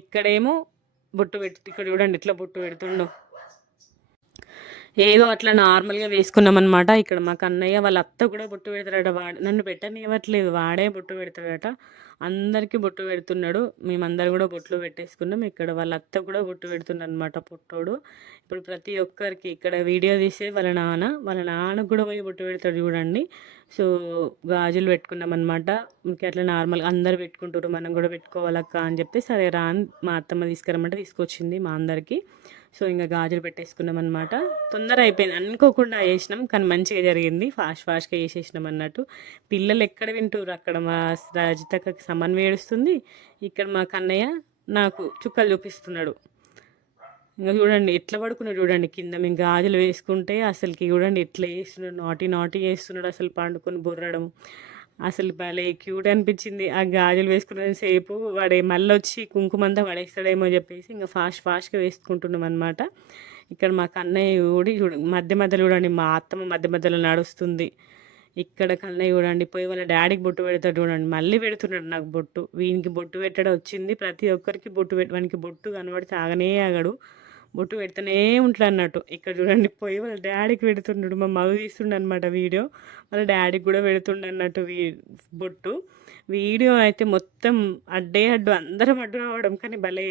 ఇక్కడేమో బొట్టు ఇక్కడ చూడండి ఇట్లా బొట్టు పెడుతుండో. ఏదో అట్లా నార్మల్‌గా వేసుకున్నామనమాట. ఇక్కడ మా కన్నయ్య వాళ్ళ అత్త కూడా బొట్టు పెడతాడట. నన్ను పెట్టనివ్వట్లేదు. వాడే బొట్టు పెడతాడట. అందరికీ బొట్టు పెడుతున్నాడు. మేమందరం కూడా బొట్లు పెట్టేసుకున్నాం. ఇక్కడ వాళ్ళ అత్త కూడా బొట్టు పెడుతుండనమాట పొట్టోడు. ఇప్పుడు ప్రతి ఒక్కరికి ఇక్కడ వీడియో తీసేది వాళ్ళ నాన్న. వాళ్ళ నాన్నకు కూడా పోయి బొట్టు పెడతాడు చూడండి. సో, గాజులు పెట్టుకున్నామనమాట. ఇంక అట్లా నార్మల్‌గా అందరూ పెట్టుకుంటుర్రు. మనం కూడా పెట్టుకోవాలక్క అని చెప్తే, సరే రా అని మా అత్తమ్మ తీసుకురమ్మంటే తీసుకొచ్చింది మా అందరికీ. సో, ఇంక గాజులు పెట్టేసుకున్నామనమాట. తొందర అయిపోయింది. అనుకోకుండా చేసినాం. కానీ మంచిగా జరిగింది. ఫాస్ట్‌గా చేసేసినాం అన్నట్టు. పిల్లలు ఎక్కడ వింటుర్రు, అక్కడ మా రజితక్కకి సమన్వయం ఏడుస్తుంది. ఇక్కడ మా కన్నయ్య నాకు చుక్కలు చూపిస్తున్నాడు. ఇంక చూడండి ఎట్లా పడుకున్నాడు చూడండి కింద. మేము గాజులు వేసుకుంటే అసలుకి చూడండి ఎట్లా చేస్తున్నాడు. నాటీ చేస్తున్నాడు అసలు పండుకొని బొర్రడం. అసలు భలే క్యూట్ అనిపించింది. ఆ గాజులు వేసుకున్నంత సేపు వాడే మళ్ళొచ్చి కుంకుమంతా పడేస్తాడేమో చెప్పేసి ఇంకా ఫాస్ట్‌గా వేసుకుంటున్నాం అనమాట. ఇక్కడ మా కన్నయ్య కూడా మధ్యలో చూడండి మా అత్తమ్మ మధ్యలో నడుస్తుంది. ఇక్కడ కన్నయ్య చూడండి పోయి వాళ్ళ డాడీకి బొట్టు పెడతాడు చూడండి. మళ్ళీ పెడుతున్నాడు నాకు బొట్టు. వీనికి బొట్టు పెట్టడం వచ్చింది. ప్రతి ఒక్కరికి వానికి బొట్టు కనబడితే ఆగనే ఆగడు. బొట్టు పెడుతూనే ఉంటాడు అన్నట్టు. ఇక్కడ చూడండి పోయి వాళ్ళ డాడీకి పెడుతున్నాడు. మా మగ తీస్తుండే అనమాట వీడియో. వాళ్ళ డాడీకి కూడా పెడుతుండే అన్నట్టు బొట్టు. వీడియో అయితే మొత్తం అడ్డు అందరం అడ్డు రావడం. కానీ భలే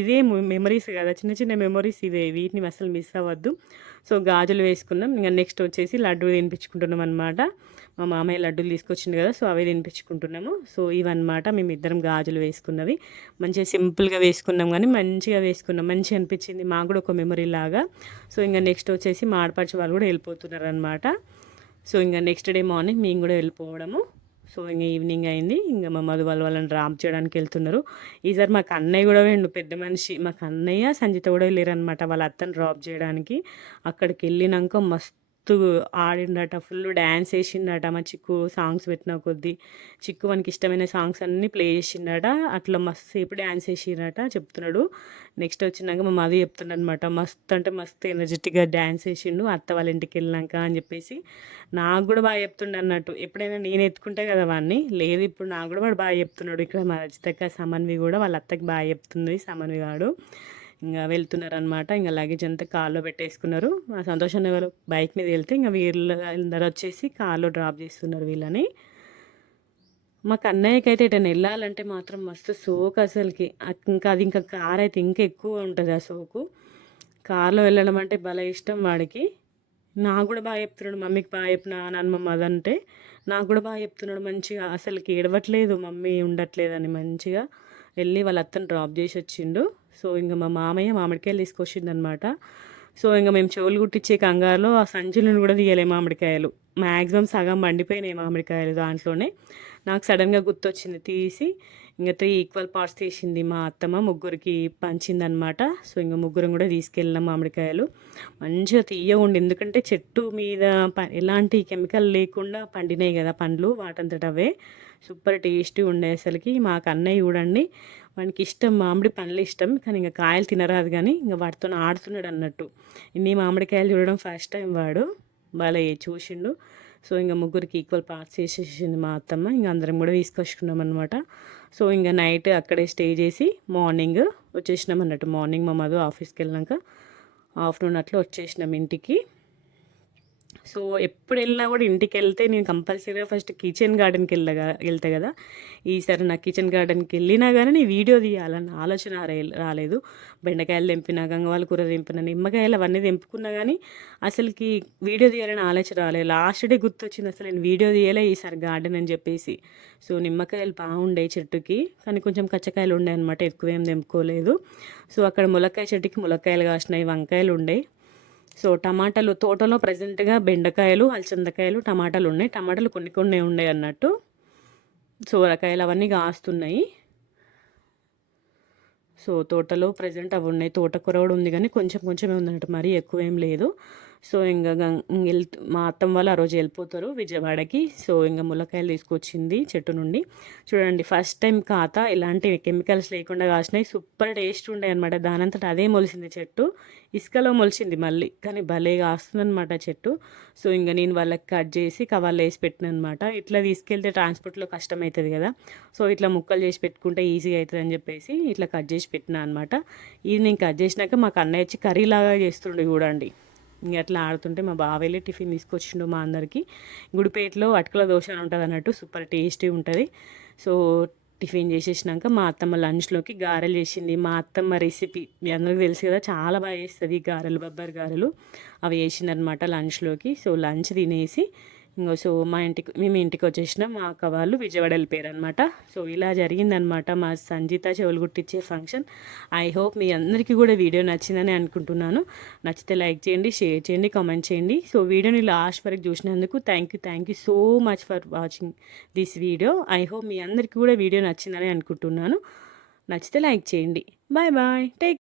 ఇదే మెమరీస్ కదా, చిన్న చిన్న మెమరీస్ ఇవే. వీటిని అసలు మిస్ అవ్వద్దు. సో, గాజులు వేసుకున్నాం. ఇంకా నెక్స్ట్ వచ్చేసి లడ్డు తినిపించుకుంటున్నాం అనమాట. మా మామయ్య లడ్డూలు తీసుకొచ్చింది కదా, సో అవే తినిపించుకుంటున్నాము. సో, ఇవన్నమాట మేమిద్దరం గాజులు వేసుకున్నవి. మంచిగా సింపుల్గా వేసుకున్నాం కానీ మంచిగా వేసుకున్నాం. మంచిగా అనిపించింది. మాకు కూడా ఒక మెమరీ లాగా. సో, ఇంకా నెక్స్ట్ వచ్చేసి మా ఆడపడుచు వాళ్ళు కూడా వెళ్ళిపోతున్నారు అనమాట. సో, ఇంకా నెక్స్ట్ డే మార్నింగ్ మేము కూడా వెళ్ళిపోవడము. సో, ఇంక ఈవినింగ్ అయింది. ఇంక మా మధు వాళ్ళని డ్రాప్ చేయడానికి వెళ్తున్నారు. ఈసారి మాకు అన్నయ్య కూడా వెండు పెద్ద మనిషి. మాకు అన్నయ్య సంజిత కూడా వెళ్ళారనమాట వాళ్ళ అత్తని డ్రాప్ చేయడానికి. అక్కడికి వెళ్ళినాక మస్తు ఆడిండట, ఫుల్ డ్యాన్స్ వేసిండట. మా చిక్కు సాంగ్స్ పెట్టిన కొద్దీ చిక్కు మనకి ఇష్టమైన సాంగ్స్ అన్నీ ప్లే చేసిండట. అట్లా మస్తు సేపు డ్యాన్స్ వేసిండట చెప్తున్నాడు. నెక్స్ట్ వచ్చినాక మా మధు చెప్తున్నాడు అనమాట, మస్తు అంటే మస్తు ఎనర్జెటిక్గా డ్యాన్స్ వేసిండు అత్త వాళ్ళ ఇంటికి వెళ్ళినాక అని చెప్పేసి. నాకు కూడా బాగా చెప్తుండే అన్నట్టు. ఎప్పుడైనా నేను ఎత్తుకుంటే కదా వాడిని, లేదు ఇప్పుడు నాకు కూడా వాడు బాగా చెప్తున్నాడు. ఇక్కడ మా రజితక్క సమన్వి కూడా వాళ్ళ అత్తకి బాగా చెప్తుంది. సమన్వి గాడు ఇంకా వెళ్తున్నారనమాట. ఇంకా లగేజ్ అంతా కార్లో పెట్టేసుకున్నారు. ఆ సంతోషం ఎవరు బైక్ మీద వెళ్తే ఇంకా వీళ్ళందరూ వచ్చేసి కార్లో డ్రాప్ చేస్తున్నారు వీళ్ళని. మా కన్నయ్యకి అయితే ఎటైనా వెళ్ళాలంటే మాత్రం మస్తు సోకు అసలుకి. ఇంకా కార్ అయితే ఇంకా ఎక్కువ ఉంటుంది ఆ సోకు. కార్లో వెళ్ళడం అంటే భలే ఇష్టం వాడికి. నాకు కూడా బాగా చెప్తున్నాడు, మమ్మీకి బాగా చెప్పినా నాన్న అదంటే నాకు కూడా బాగా చెప్తున్నాడు మంచిగా. అసలుకి ఏడవట్లేదు మమ్మీ ఉండట్లేదని. మంచిగా వెళ్ళి వాళ్ళ అత్తను డ్రాప్ చేసి వచ్చిండు. సో, ఇంకా మా మామయ్య మామిడికాయలు తీసుకొచ్చిందనమాట. సో, ఇంకా మేము చెవులు కుట్టించే కంగారులో ఆ సంచులను కూడా తీయలే మామిడికాయలు. మ్యాక్సిమం సగం మండిపోయినాయి మామిడికాయలు దాంట్లోనే. నాకు సడన్గా గుర్తొచ్చింది తీసి ఇంకా 3 ఈక్వల్ పార్ట్స్ తీసింది మా అత్తమ్మ. ముగ్గురికి పంచిందనమాట. సో, ఇంకా ముగ్గురం కూడా తీసుకెళ్ళినాం మామిడికాయలు. మంచిగా తీయగుండి, ఎందుకంటే చెట్టు మీద ఎలాంటి కెమికల్ లేకుండా పండినాయి కదా పండ్లు, వాటంతట అవే సూపర్ టేస్టీ ఉండే అసలుకి. మాకు అన్నయ్య చూడండి వానికి ఇష్టం మామిడి పండ్లు ఇష్టం, కానీ ఇంకా కాయలు తినరాదు. కానీ ఇంకా వాటితో ఆడుతున్నాడు అన్నట్టు. ఇన్ని మామిడికాయలు చూడడం ఫస్ట్ టైం వాడు. వాళ్ళ చూసిండు. సో, ఇంకా ముగ్గురికి ఈక్వల్ పార్ట్స్ వేసేసింది మా అత్తమ్మ. ఇంకా అందరం కూడా తీసుకొచ్చుకున్నాం అనమాట. సో, ఇంకా నైట్ అక్కడే స్టే చేసి మార్నింగ్ వచ్చేసినాం అన్నట్టు. మార్నింగ్ మా మధు ఆఫీస్కి వెళ్ళినాక ఆఫ్టర్నూన్ అట్లా వచ్చేసినాం ఇంటికి. సో, ఎప్పుడు వెళ్ళినా కూడా ఇంటికి వెళ్తే నేను కంపల్సరీగా ఫస్ట్ కిచెన్ గార్డెన్కి వెళ్తా కదా. ఈసారి నా కిచెన్ గార్డెన్కి వెళ్ళినా కానీ నేను వీడియో తీయాలన్న ఆలోచన రాలేదు. బెండకాయలు తెంపినా, గంగవాల కూర తెంపినా, నిమ్మకాయలు అవన్నీ తెంపుకున్నా కానీ అసలుకి వీడియో తీయాలని ఆలోచన రాలేదు. లాస్ట్ డే గుర్తొచ్చింది అసలు నేను వీడియో తీయలే ఈసారి గార్డెన్ అని చెప్పేసి. సో, నిమ్మకాయలు బాగుండే చెట్టుకి, కానీ కొంచెం కచ్చకాయలు ఉండే అనమాట, ఎక్కువేం తెంపుకోలేదు. సో, అక్కడ ములక్కాయ చెట్టుకి ములక్కాయలు కాసినాయి, వంకాయలు ఉండే. సో, టమాటాలు తోటలో ప్రజెంట్గా బెండకాయలు, అలచందకాయలు, టమాటాలు ఉన్నాయి. టమాటాలు కొన్ని ఉన్నాయి అన్నట్టు. సోరకాయలు అవన్నీ కాస్తున్నాయి. సో, తోటలో ప్రజెంట్ అవి ఉన్నాయి. తోటకూర కూడా ఉంది కానీ కొంచెమే ఉందన్నట్టు, మరీ ఎక్కువ ఏం లేదు. సో, ఇంకా మా అత్తమ్మ వాళ్ళు ఆ రోజు వెళ్ళిపోతారు విజయవాడకి. సో, ఇంకా ములక్కాయలు తీసుకొచ్చింది చెట్టు నుండి. చూడండి ఫస్ట్ టైం ఖాతా ఇలాంటి కెమికల్స్ లేకుండా కాసినాయి. సూపర్ టేస్ట్ ఉండే అనమాట. దానంతట అదే మొలిసింది చెట్టు. ఇసుకలో మొలిచింది మళ్ళీ, కానీ భలే కాస్తుందనమాట చెట్టు. సో, ఇంకా నేను వాళ్ళకి కట్ చేసి కవర్లో వేసి పెట్టిన అనమాట. ఇట్లా తీసుకెళ్తే ట్రాన్స్పోర్ట్లో కష్టం అవుతుంది కదా. సో, ఇట్లా ముక్కలు చేసి పెట్టుకుంటే ఈజీగా అవుతుంది అని చెప్పేసి ఇట్లా కట్ చేసి పెట్టినా అనమాట. ఇది నేను కట్ చేసినాక మాకు అన్నయ్య వచ్చి కర్రీలాగా చేస్తుండే చూడండి. ఇంక అట్లా ఆడుతుంటే మా బావ వెళ్ళి టిఫిన్ తీసుకొచ్చిండు మా అందరికి. గుడిపేటలో అటుకుల దోశ అని ఉంటుంది అన్నట్టు, సూపర్ టేస్టీ ఉంటుంది. సో టిఫిన్ చేసేసినాక మా అత్తమ్మ లంచ్లోకి గారెలు చేసింది. మా అత్తమ్మ రెసిపీ మీ అందరికీ తెలుసు కదా, చాలా బాగా చేస్తుంది గారెలు, బొబ్బరి గారెలు. అవి చేసిందనమాట లంచ్లోకి. సో లంచ్ తినేసి సో మేము ఇంటికి వచ్చేసినాం. మా అక్క వాళ్ళు విజయవాడ వెళ్ళిపోయారు అనమాట. సో ఇలా జరిగిందనమాట మా సంజిత చెవులు కుట్టించే ఫంక్షన్. ఐ హోప్ మీ అందరికీ కూడా వీడియో నచ్చిందని అనుకుంటున్నాను. నచ్చితే లైక్ చేయండి, షేర్ చేయండి, కామెంట్ చేయండి. సో వీడియోని లాస్ట్ వరకు చూసినందుకు thank you so much for watching this video. I hope మీ అందరికీ కూడా వీడియో నచ్చిందని అనుకుంటున్నాను. నచ్చితే లైక్ చేయండి. Bye bye, take